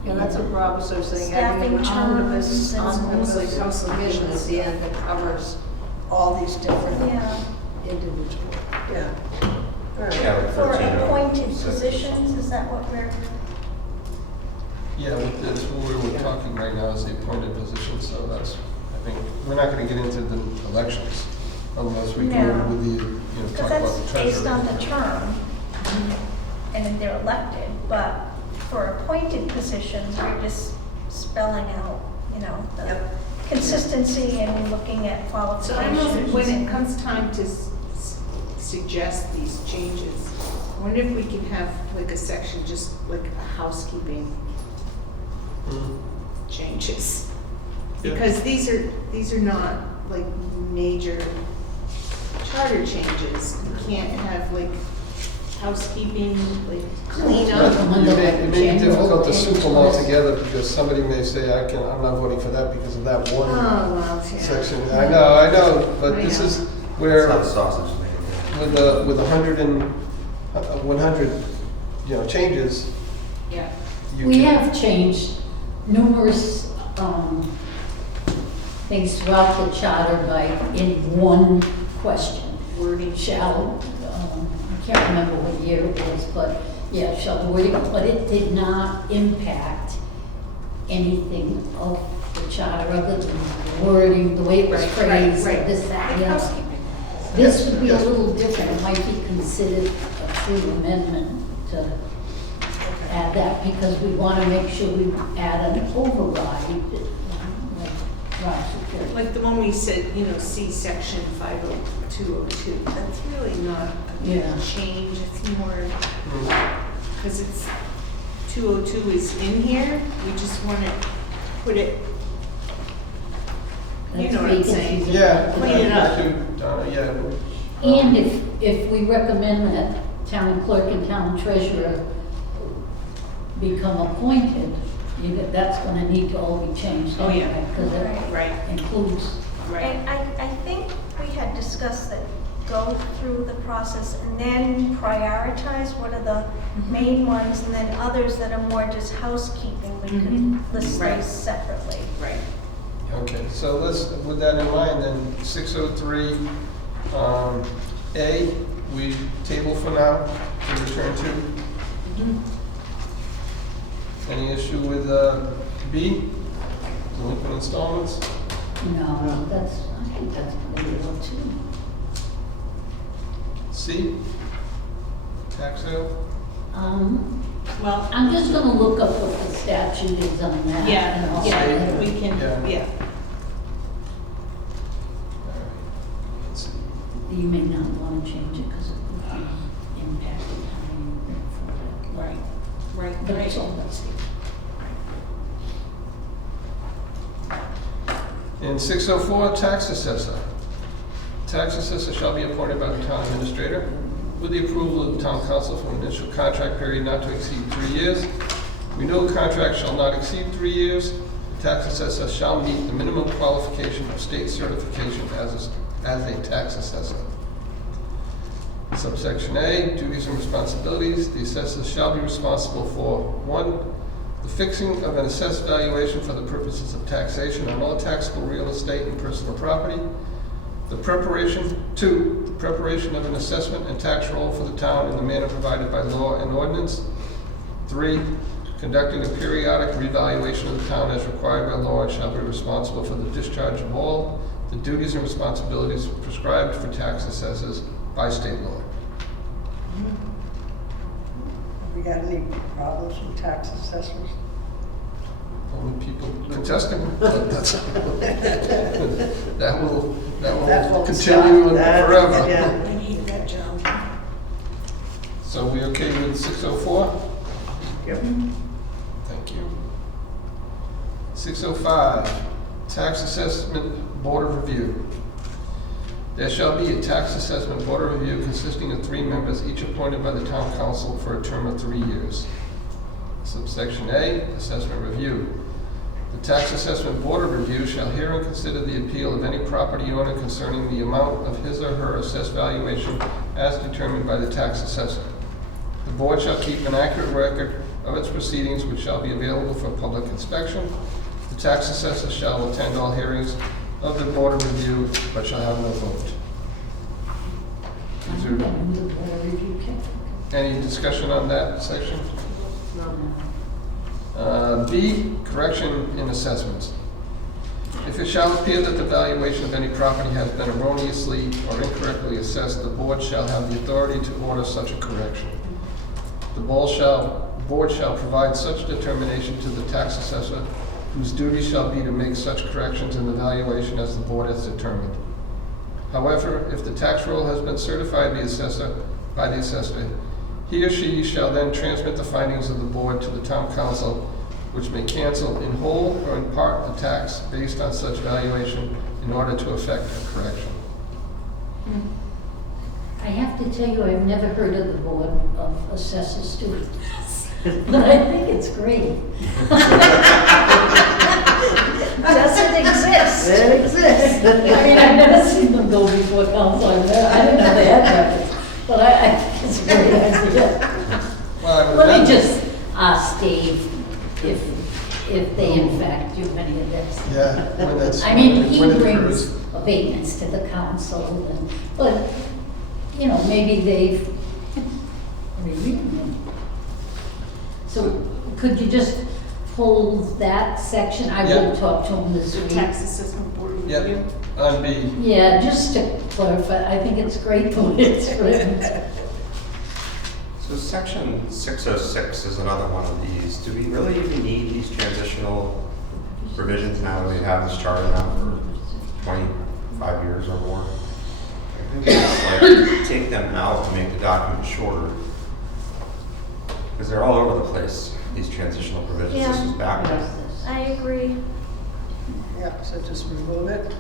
Yeah, that's what Rob was sort of saying, having Staffing an omnibus, terms and- almost like house division at the end that covers all these different yeah. individual, yeah. All right. Yeah, like For 13 or appointed 6. positions, is that what we're, Yeah, that's what we're talking right now is the appointed position, so that's, I think, we're not gonna get into the elections unless we go No. with the, you know, because talk about that's the treasurer. based on the term, and then they're elected, but for appointed positions, we're just spelling out, you know, the Yep. consistency and looking at So I don't qualifications. know if when it comes time to suggest these changes, I wonder if we can have like a section, just like a housekeeping Mhm. changes. Yeah. Because these are not like major charter changes. You can't have like housekeeping, like clean up. It may be difficult to soup them all together because somebody may say, I'm not voting for that because of that Oh, one well, yeah. section. I know, but I this know. is It's where not sausage made. with 100, you know, changes, Yeah. you We can. have changed numerous things throughout the charter by, in one question. Wording shall, I can't remember what year it was, but yeah, shall the wording, but it did not impact anything of the charter other than wording, the way it was Right, phrased, right. this, that, Like the other. housekeeping. This would be a Yes. little different, it might be considered a true amendment to add that, because we want to make sure we add an override, like Rob suggested. Like the one we said, you know, see section 50202, that's really not Yeah. a change, it's more, Mm. because it's, 202 is in here, we just want to put it, you know what I'm saying? Yeah. Clean it up. Yeah. And if we recommend that town clerk and town treasurer become appointed, that's going to need to all be changed. Oh, yeah. Because it Right, includes, right. And I think we had discussed that go through the process and then prioritize what are the main ones, and then others that are more just housekeeping, we could Mhm. list Right. those separately. Right. Okay, so let's, with that in mind, then 603, A, we table for now, to return to. Mhm. Any issue with B, delinquent installments? no, that's, I think that's pretty well too. C, tax sale? Well, I'm just gonna look up what the statute is on that. yeah, and I'll yeah, say- we can, Yeah. yeah. All right, let's see. You may not want to change it because it would be impacted time for Right, right, that. But right. it's all that's In 604, tax assessor. Tax assessor shall be appointed by the town administrator with the approval of the town council for an initial contract period not to exceed 3 years. Renewal contract shall not exceed 3 years. The tax assessor shall meet the minimum qualification of state certification as a tax assessor. Subsection A, duties and responsibilities. The assessor shall be responsible for, 1, the fixing of an assessed valuation for the purposes of taxation on all taxable real estate and personal property. The preparation, 2, the preparation of an assessment and tax roll for the town in the manner provided by law and ordinance. 3, conducting a periodic revaluation of the town as required by law and shall be responsible for the discharge of all the duties and responsibilities prescribed for tax assessors by state law. Have we got any problems with tax assessors? Only people contesting, but that's, that will That will continue stop. That- forever. yeah. I need that job. So we okay with 604? Yep. Thank you. 605, Tax Assessment Board of Review. There shall be a tax assessment board of review consisting of 3 members, each appointed by the town council for a term of 3 years. Subsection A, assessment review. The tax assessment board of review shall hear and consider the appeal of any property owner concerning the amount of his or her assessed valuation as determined by the tax assessor. The board shall keep an accurate record of its proceedings, which shall be available for public inspection. The tax assessor shall attend all hearings of the board of review, but shall have no vote. Is there any discussion on that section? B, correction in assessments. If it shall appear that the valuation of any property has been erroneously or incorrectly assessed, the board shall have the authority to order such a correction. The board shall provide such determination to the tax assessor, whose duty shall be to make such corrections in the valuation as the board has determined. However, if the tax roll has been certified by the assessor, he or she shall then transmit the findings of the board to the town council, which may cancel in whole or in part the tax based on such valuation in order to effect a correction. I have to tell you, I've never heard of the Board of Assessors doing this, but I think it's great. Doesn't exist. It exists. I mean, I've never seen them go before council, I didn't know they had records, but I think it's a great idea. Well, I would Let me imagine- just ask Dave if they in fact do any of this. Yeah, when that's. I mean, he when it brings occurs. abatements to the council, but, you know, maybe they've reviewed them. So could you just hold that section? I will Yeah. talk to him this The week. tax assessment board review. Yep, on B. Yeah, just to clarify, I think it's great the way it's written. So section 606 is another one of these. Do we really even need these transitional provisions now that we have this charter now for 25 years or more? I think it's like take them out to make the document shorter. Because they're all over the place, these transitional provisions. This is backwards. I agree. Yeah, so just remove it.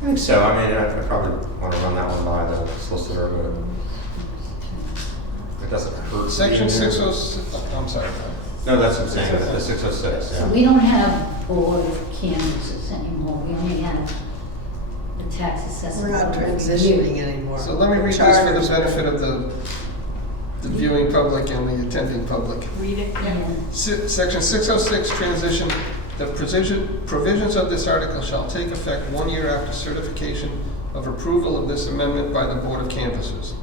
I think so. I mean, I probably want to run that one by the solicitor, but it doesn't hurt. Section to be in there. 606, I'm sorry. No, that's what I'm saying, the 606, So yeah. we don't have board of canvassers anymore, we only have the tax assessment. We're not board of transitioning review. anymore. So let me read this for the benefit of the viewing public and the attending public. Read it, yeah. Yeah. Section 606, transition. The provisions of this article shall take effect 1 year after certification of approval of this amendment by the Board of Canvassers.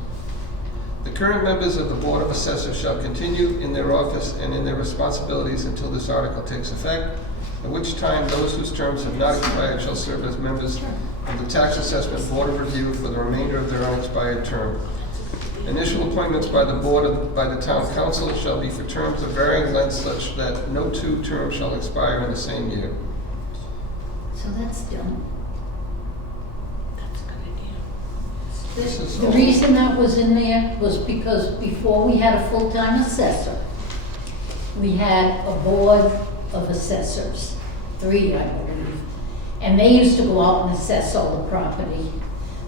The current members of the Board of Assessors shall continue in their office and in their responsibilities until this article takes effect, at which time those whose terms have not expired shall serve as members of the Tax Assessment Board of Review for the remainder of their unexpired term. Initial appointments by the town council shall be for terms of varying lengths such that no 2 terms shall expire in the same year. So that's done. That's a good idea. This is The all- reason that was in there was because before we had a full-time assessor, we had a board of assessors, 3, I believe. And they used to go out and assess all the property.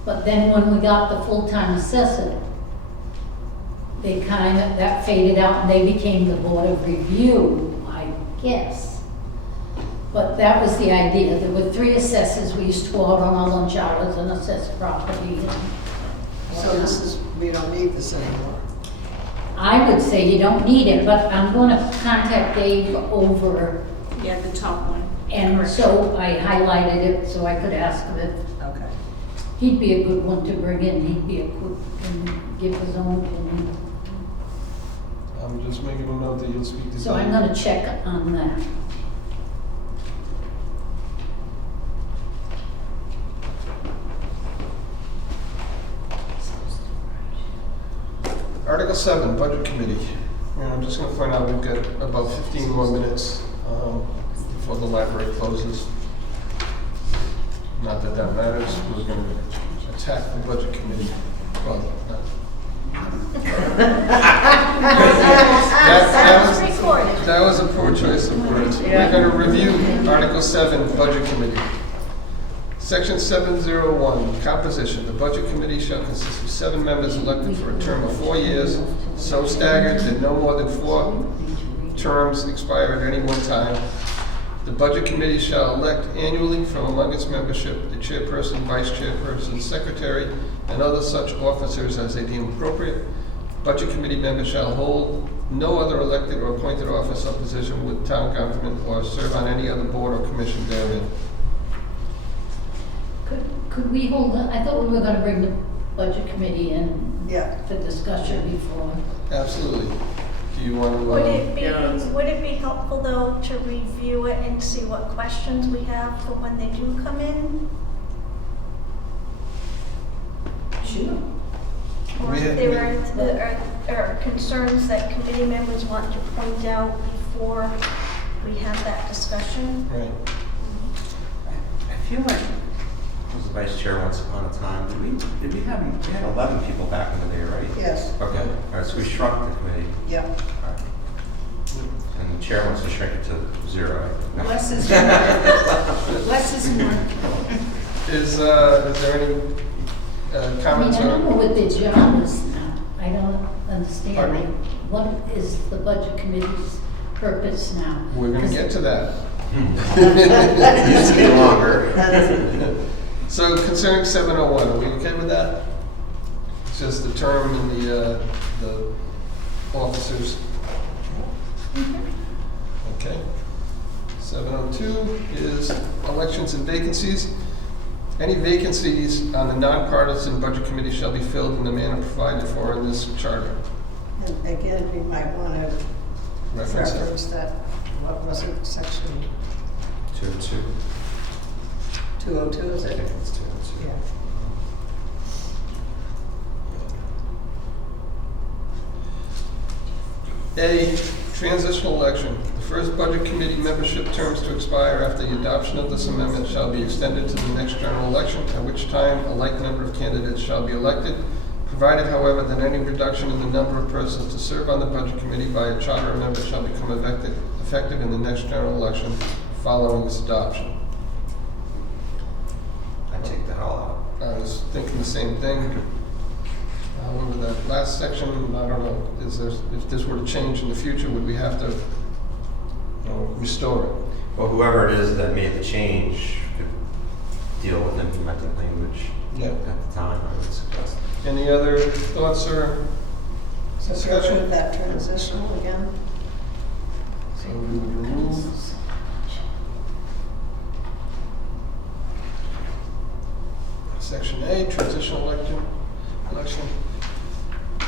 But then when we got the full-time assessor, that faded out and they became the board of review, I guess. But that was the idea. There were 3 assessors. We used to go out on our lunch hours and assess property. So this is, we don't need this anymore. I would say you don't need it, but I'm gonna contact Dave over, Yeah, the top one. and so I highlighted it so I could ask him if Okay. he'd be a good one to bring in. He'd be a good, and give his own opinion. I'm just making a note that you'll speak to. So I'm gonna check on that. Article 7, Budget Committee. And I'm just going to point out we've got about 15 more minutes before the library closes. Not that that matters. We're going to attack the Budget Committee. Well, That was recorded. That was a poor choice of words. We're going to review Article 7, Budget Committee. Section 701, composition. The Budget Committee shall consist of 7 members elected for a term of 4 years, so staggered that no more than 4 terms expire at any one time. The Budget Committee shall elect annually from among its membership the chairperson, vice chairperson, secretary, and other such officers as they deem appropriate. Budget Committee members shall hold no other elected or appointed office or position with town government or serve on any other board or commission therein. Could we hold, I thought we were gonna bring the budget committee in Yeah. for discussion before. Absolutely. Do you want to? Would it be helpful though to review it and see what questions we have for when they do come in? Sure. Or We if had- there are concerns that committee members want to point out before we have that discussion? Right. I feel like I was the vice chair once upon a time. Did we had 11 people back in the day, right? Yes, Okay, all right, so we shrunk the committee. yeah. All right. And the chair wants to shrink it to 0. No. Less is more. Less is more. Is there any I mean, comments I don't know on? what their job is now. I don't understand. Pardon me? What is the budget committee's purpose now? We're going to 'Cause get to that. It used to be longer. So concerning 701, are we okay with that? It's just the term and the officers. Okay. 702 is elections and vacancies. Any vacancies on the nonpartisan budget committee shall be filled in the manner provided for in this charter. And again, we might want to Reference it. reference that, what was it, section 202. 202, is I it? think it's 202. Yeah. A, transitional election. The first budget committee membership terms to expire after the adoption of this amendment shall be extended to the next general election, at which time a like number of candidates shall be elected, provided, however, that any reduction in the number of persons to serve on the budget committee by a charter amendment shall become effective in the next general election following its adoption. I take that all out. I was thinking the same thing. However, that last section, I don't know, if this were to change in the future, would we have to restore it? Well, whoever it is that made the change could deal with implementing language Yeah. at the time, I would suggest. Any other thoughts or So discussion? approve that transitional again. So we would remove Section A, transitional election.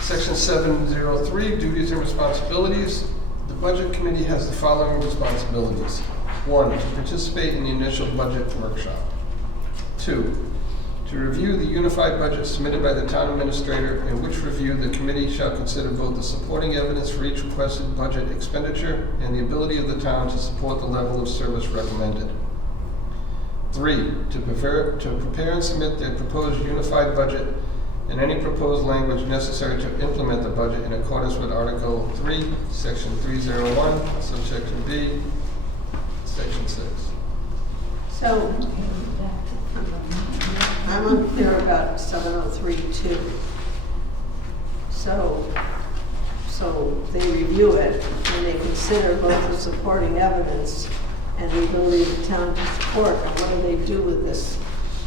Section 703, duties and responsibilities. The Budget Committee has the following responsibilities. 1, to participate in the initial budget workshop. 2, to review the unified budget submitted by the town administrator, in which review the committee shall consider both the supporting evidence for each requested budget expenditure and the ability of the town to support the level of service recommended. 3, to prepare and submit the proposed unified budget and any proposed language necessary to implement the budget in accordance with Article 3, Section 301, subsection B, Section 6. So I'm unclear about 703 too. So they review it and they consider both the supporting evidence and the ability of the town to support. And what do they do with this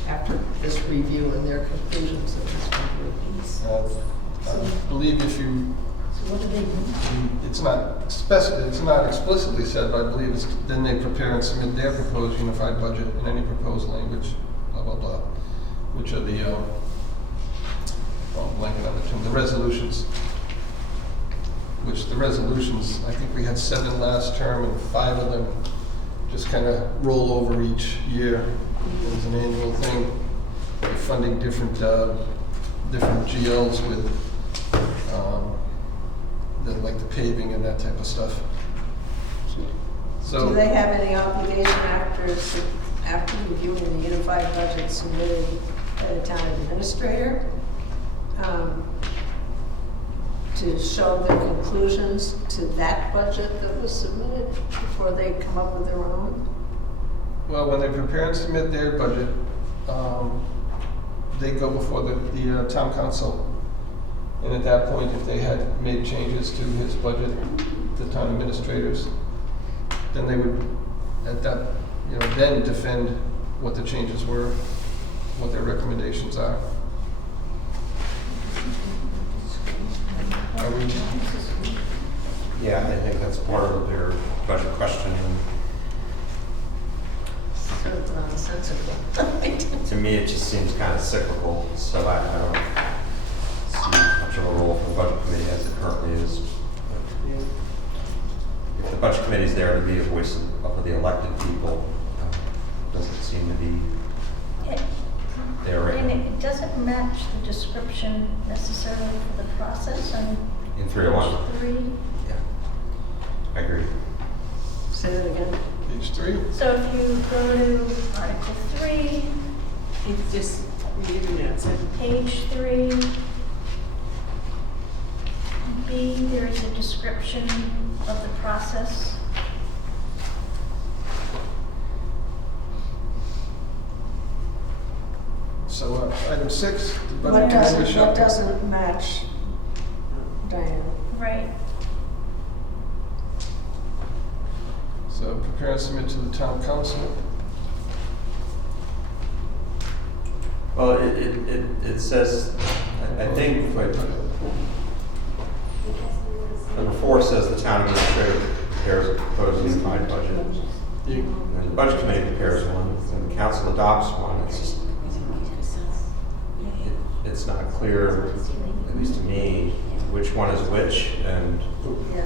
after this review and their conclusions of this review? I believe if you, So what do they do? it's not explicitly said, but I believe it's, then they prepare and submit their proposed unified budget and any proposed language, blah, blah, blah, which are the, I'm blanking on the term, the resolutions. Which the resolutions, I think we had 7 last term and 5 of them just kind of roll over each year. It was an annual thing, funding different GLs with, like the paving and that type of stuff. So. Do they have any obligation after reviewing the unified budget submitted by the town administrator? to show their conclusions to that budget that was submitted before they come up with their own? Well, when they prepare and submit their budget, they go before the town council. And at that point, if they had made changes to his budget, the town administrators, then they would, at that, then defend what the changes were, what their recommendations are. Are we? Yeah, I think that's part of their budget question. Sort of nonsensical. To me, it just seems kind of cyclical, so I don't see much of a role for the budget committee as it currently is. If the budget committee is there to be a voice of the elected people, doesn't seem to be there right And now. it doesn't match the description necessarily for the process on In 301. page 3. Yeah, I agree. Say that again. Page 3? So if you go to Article 3, It's just, reading it, so page 3, B, there is a description of the process. So item 6, the What budget committee doesn't, shall. what doesn't match, Diane? Right. So prepare and submit to the town council. Well, it says, I think, wait, number 4 says the town administrator prepares a proposed unified budget. And the budget committee prepares one, and the council adopts one. It's just, it's not clear, at least to me, which one is which, and Yeah.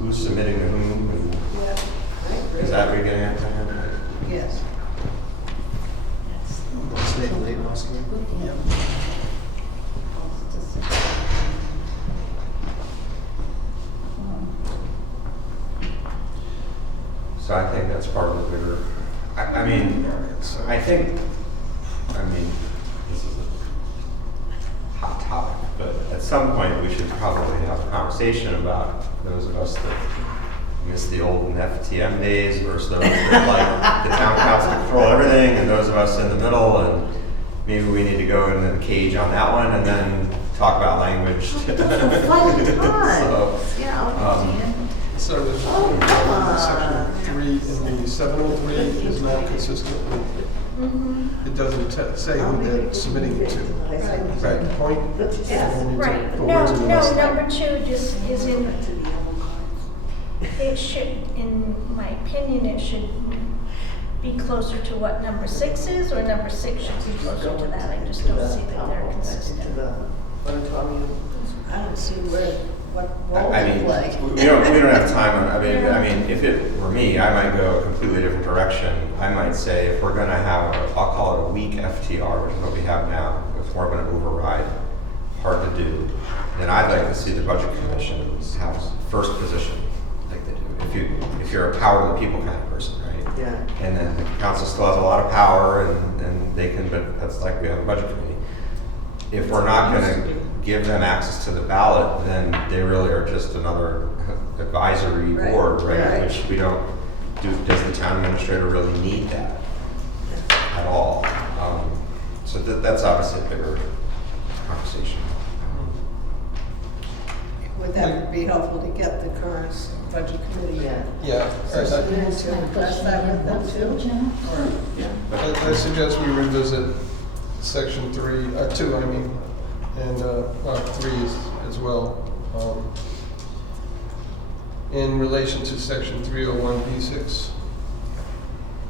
who's submitting to whom, and Yeah. I agree. is that what you're getting at? Yes. State late last year. So I think that's part of the bigger, I mean, I think, this is a hot topic, but at some point we should probably have a conversation about those of us that miss the olden FTM days versus those that like the town council control everything, and those of us in the middle, and maybe we need to go in the cage on that one and then talk about language. So, So the section 3 in the 703 is not consistent with, it doesn't say who they're submitting it to. Is that the point? Yes. And we need to Right. put No, words in the mouth. number 2 just is in, it should, in my opinion, it should be closer to what number 6 is, or number 6 should be closer to that. I just don't see that they're consistent. I don't see what role I they mean, play. we don't have time on, I mean, if it were me, I might go a completely different direction. I might say if we're gonna have, I'll call it a weak FTR, which is what we have now, it's more of an override, hard to do, then I'd like to see the budget commission have first position, like they do. If you're a power to the people kind of person, right? Yeah. And then the council still has a lot of power and they can, but that's like we have a budget committee. If we're not gonna give them access to the ballot, then they really are just another advisory Right. board, right? Right. Which we don't, does the town administrator really need that at all? So that's obviously a bigger conversation. Would that be helpful to get the current budget committee? Yeah. Yeah, That's To my address question. that with Yeah, them what's too? the job? I suggest we revisit section 3, 2, I mean, and 3 as well. In relation to section 301B6,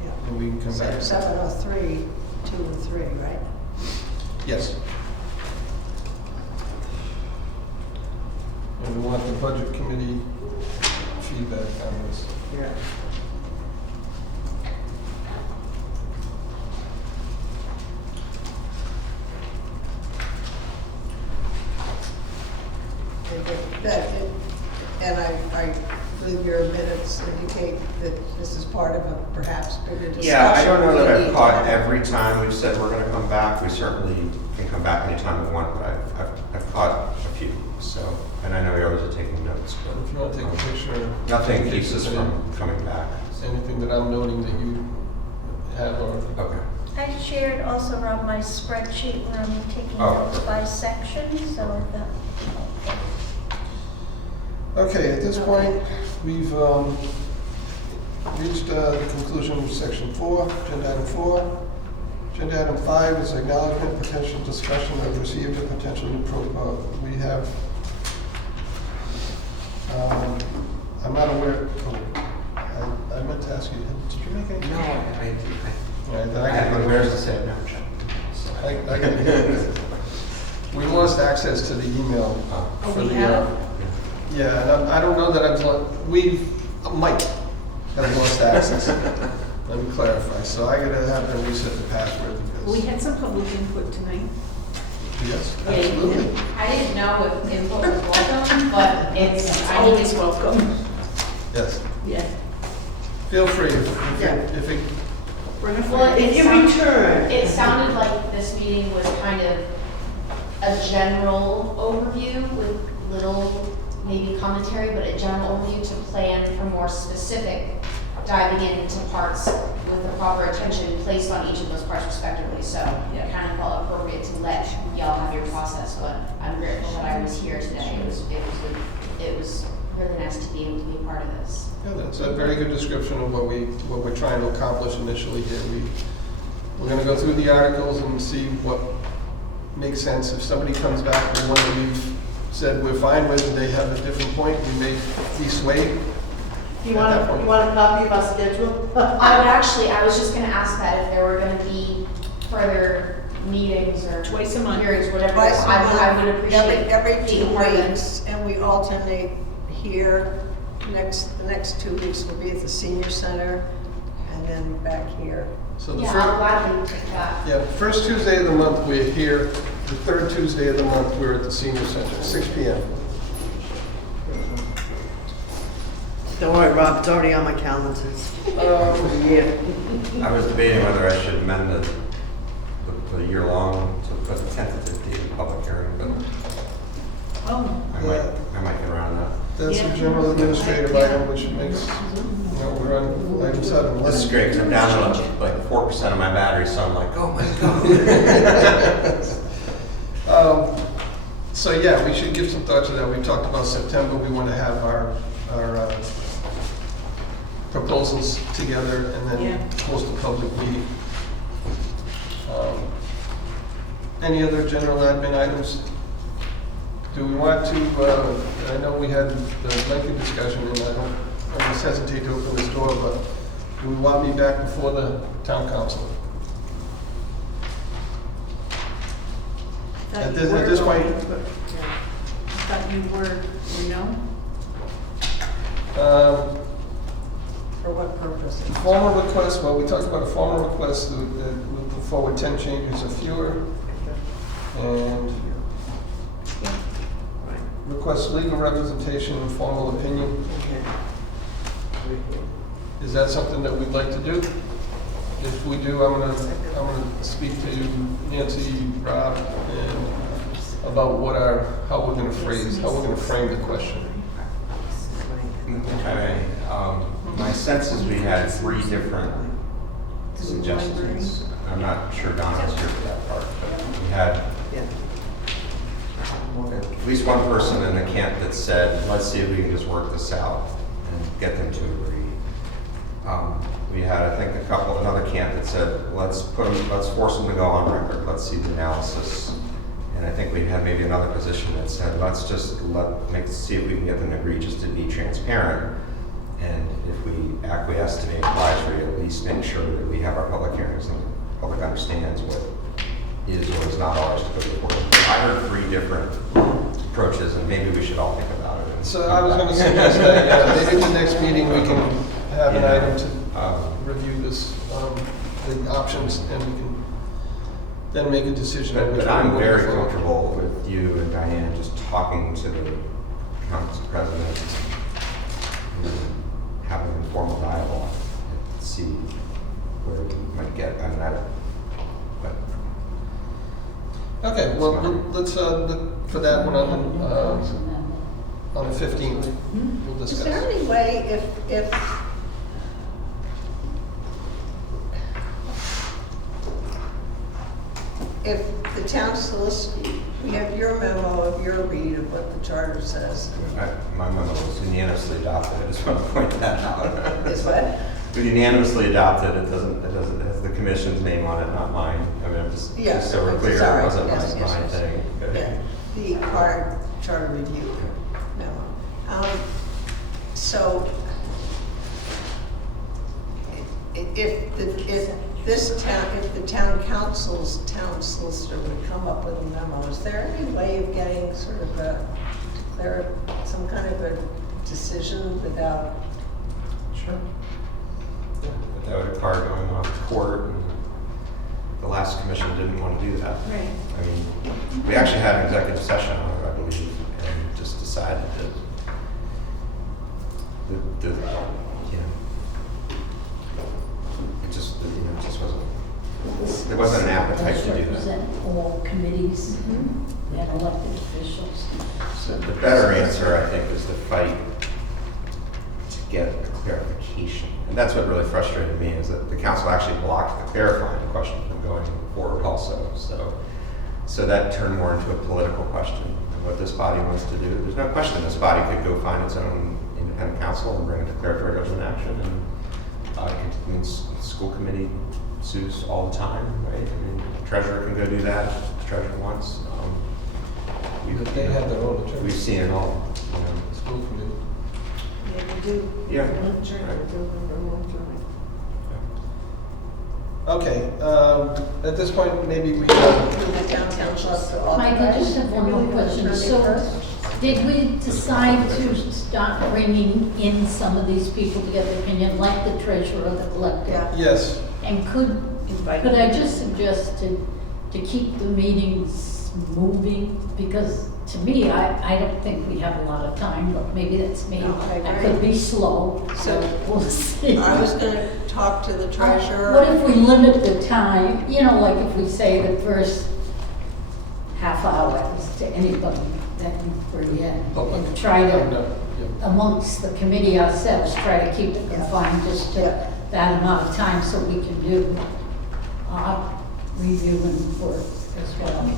Yeah. and we can come back. 703, 2 and 3, right? Yes. And we want the budget committee feedback on this. Yeah. And I believe your minutes indicate that this is part of a perhaps bigger discussion. Yeah, I don't know that we I've need to caught have. every time we've said we're gonna come back. We certainly can come back anytime we want, but I've caught a few. So I And I know you always are taking notes, If but you want to take a picture. nothing keeps us from coming back. Anything that I'm noting that you have or. Okay. I shared also around my spreadsheet where I'm taking Oh, notes perfect. by section, so that. Okay, at this point, we've reached the conclusion of section 4, agenda item 4. Agenda item 5 is acknowledgement, potential discussion of received a potential new we have, I'm not aware, I meant to ask you, did you make any? No, All right, then I had my wares to say no. I got we lost access to the email. Oh, for we the, have? Yeah, and I don't know that we might have lost access. Let me clarify. So I gotta have them reset the password We because. had some public input tonight. Yes, Yeah, absolutely. I didn't know if input was welcome, but it's, I think Always it's welcome. Yes. Yeah. Feel free Yeah. if it, Bring a Well, friend. If you return. It sounded like this meeting was kind of a general overview with little maybe commentary, but a general overview to plan for more specific diving into parts with the proper attention placed on each of those parts respectively. So it kind of felt appropriate to let y'all have your process, but I'm grateful that I was here today. It was really nice to be able to be a part of this. yeah, that's a very good description of what we're trying to accomplish initially here. We're gonna go through the articles and see what makes sense. If somebody comes back with one that we've said we're fine with, and they have a different point, we may be swayed. You want a copy of our schedule? I was just gonna ask that if there were gonna be further meetings or Twice a month. hearings, whatever, Twice a I month, would appreciate every being 2 part of it. weeks, and we alternate here. The next 2 weeks will be at the senior center, and then back here. So the Yeah, first. I'll gladly take that. Yeah, first Tuesday of the month, we're here. The third Tuesday of the month, we're at the senior center, 6 p.m. Don't worry, Rob, it's already on my calendar for the year. I was debating whether I should amend the year-long to put a tentative date of public hearing, but Oh, I might get around that. That's a Yeah. general administrative item, which makes, we're on item 7. This is great, because I'm down to like 4% of my battery, so I'm like, oh my God. So yeah, we should give some thought to that. We talked about September. We want to have our proposals together and then Yeah. host a public meeting. Any other general admin items? Do we want to, I know we had the lengthy discussion and I just hesitate to open this door, but do we want me back before the town council? thought At you this- were at this going, point- but, thought you were, no? For what purpose? Formal request, well, we talked about a formal request that we'll put forward 10 changes or fewer. And request legal representation and formal opinion. Is that something that we'd like to do? If we do, I'm gonna speak to Nancy, Rob, and about how we're gonna frame the question. Okay, my sense is we had 3 different suggestions. I'm not sure Donna's here for that part, but we had at least one person in the camp that said, let's see if we can just work this out and get them to agree. We had, I think, another camp that said, let's force them to go on record, let's see the analysis. And I think we had maybe another position that said, let's just see if we can get them to agree just to be transparent. And if we acquiesce to the advisory, at least make sure that we have our public hearings and the public understands what is or is not ours to go before. I heard 3 different approaches, and maybe we should all think about it. So I was gonna suggest that, maybe at the next meeting, we can have an item to review this, the options, and we can then make a decision. on which But one I'm we're very going for. comfortable with you and Diane just talking to the council president and having an informal dialogue and see where we might get. Okay, well, let's look for that one on on the 15th, we'll Is there discuss. any way if the town solicitor, we have your memo of your read of what the charter says. My memo was unanimously adopted, I just want to point that out. Is what? It was unanimously adopted, it has the commission's name on it, not mine. I mean, I'm just Yeah, so we're clear, sorry, it wasn't yes, my yes, yes. thing. Yeah, the charter review memo. So, if the town council's town solicitor would come up with a memo, is there any way of getting sort of some kind of a decision without? Sure. Yeah, but that would require going off to court, and the last commission didn't want to do that. Right. I mean, we actually had an executive session on it, I believe, and just decided that it just wasn't, there wasn't an appetite to do that. Represent all committees and elected officials. So the better answer, I think, is to fight to get a clarification. And that's what really frustrated me, is that the council actually blocked the clarifying question from going forward also. So that turned more into a political question of what this body wants to do. There's no question this body could go find its own independent counsel and bring a declaratory judgment action. And I mean, school committee sues all the time, right? I mean, the treasurer can go do that if the treasurer wants. They have their own attorney. We've seen it all, you know. School committee. Yeah, we do. Yeah. Okay, at this point, maybe we, The town council has to authorize. Mike, I just have one more question. So, did we decide to start bringing in some of these people to get their opinion, like the treasurer, the collector? Yeah. yes, And could Invite I them. just suggest to keep the meetings moving? Because to me, I don't think we have a lot of time, but maybe that's me. No, I I agree. could be slow, so we'll see. I was gonna talk to the treasurer. What if we limit the time, you know, like if we say the first half hour is to anybody that we bring in? Public. And try to, No, yeah. amongst the committee ourselves, try to keep it confined just to Yeah. that amount of time so we can do review and work as well.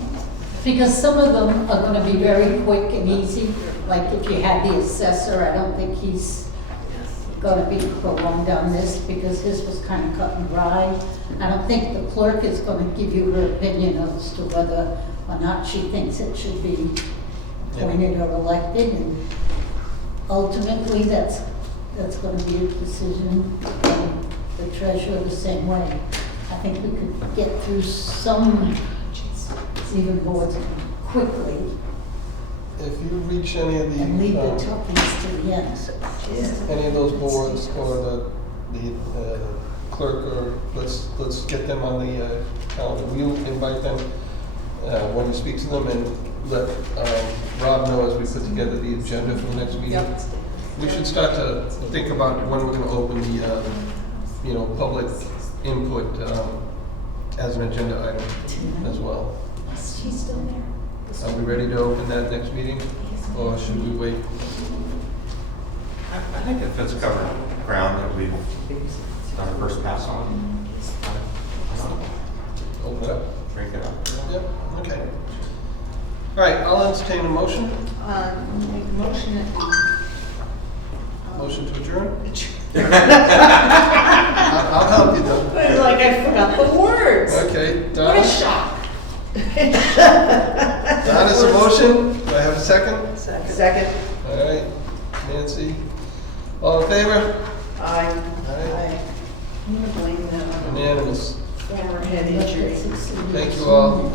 Because some of them are gonna be very quick and easy, like if you had the assessor, I don't think he's gonna be prolonged on this because his was kind of cut and dry. I don't think the clerk is gonna give you her opinion as to whether or not she thinks it should be appointed or elected. And ultimately, that's gonna be a decision from the treasurer the same way. I think we could get through some even boards quickly If you reach any of and leave the the, toughies to the end. any of those boards or the clerk, or let's get them on the calendar. We'll invite them when we speak to them, and let Rob know as we put together the agenda for the next meeting. Yep. We should start to think about when we're gonna open the, public input as an agenda item as well. She's still there. Are we ready to open that next meeting, or should we wait? I think if it's covered ground that we've done our first pass on, Open it up? break it up. Yep, okay. All right, I'll entertain a motion. Make a motion that we Motion to adjourn? I'll help you though. It's like I forgot the words. Okay, What a Donna? shock. Donna's a motion. Do I have a second? Second. All right, Nancy. All in favor? Aye. All right, I'm gonna blame that on unanimous. former head injury. Thank you all.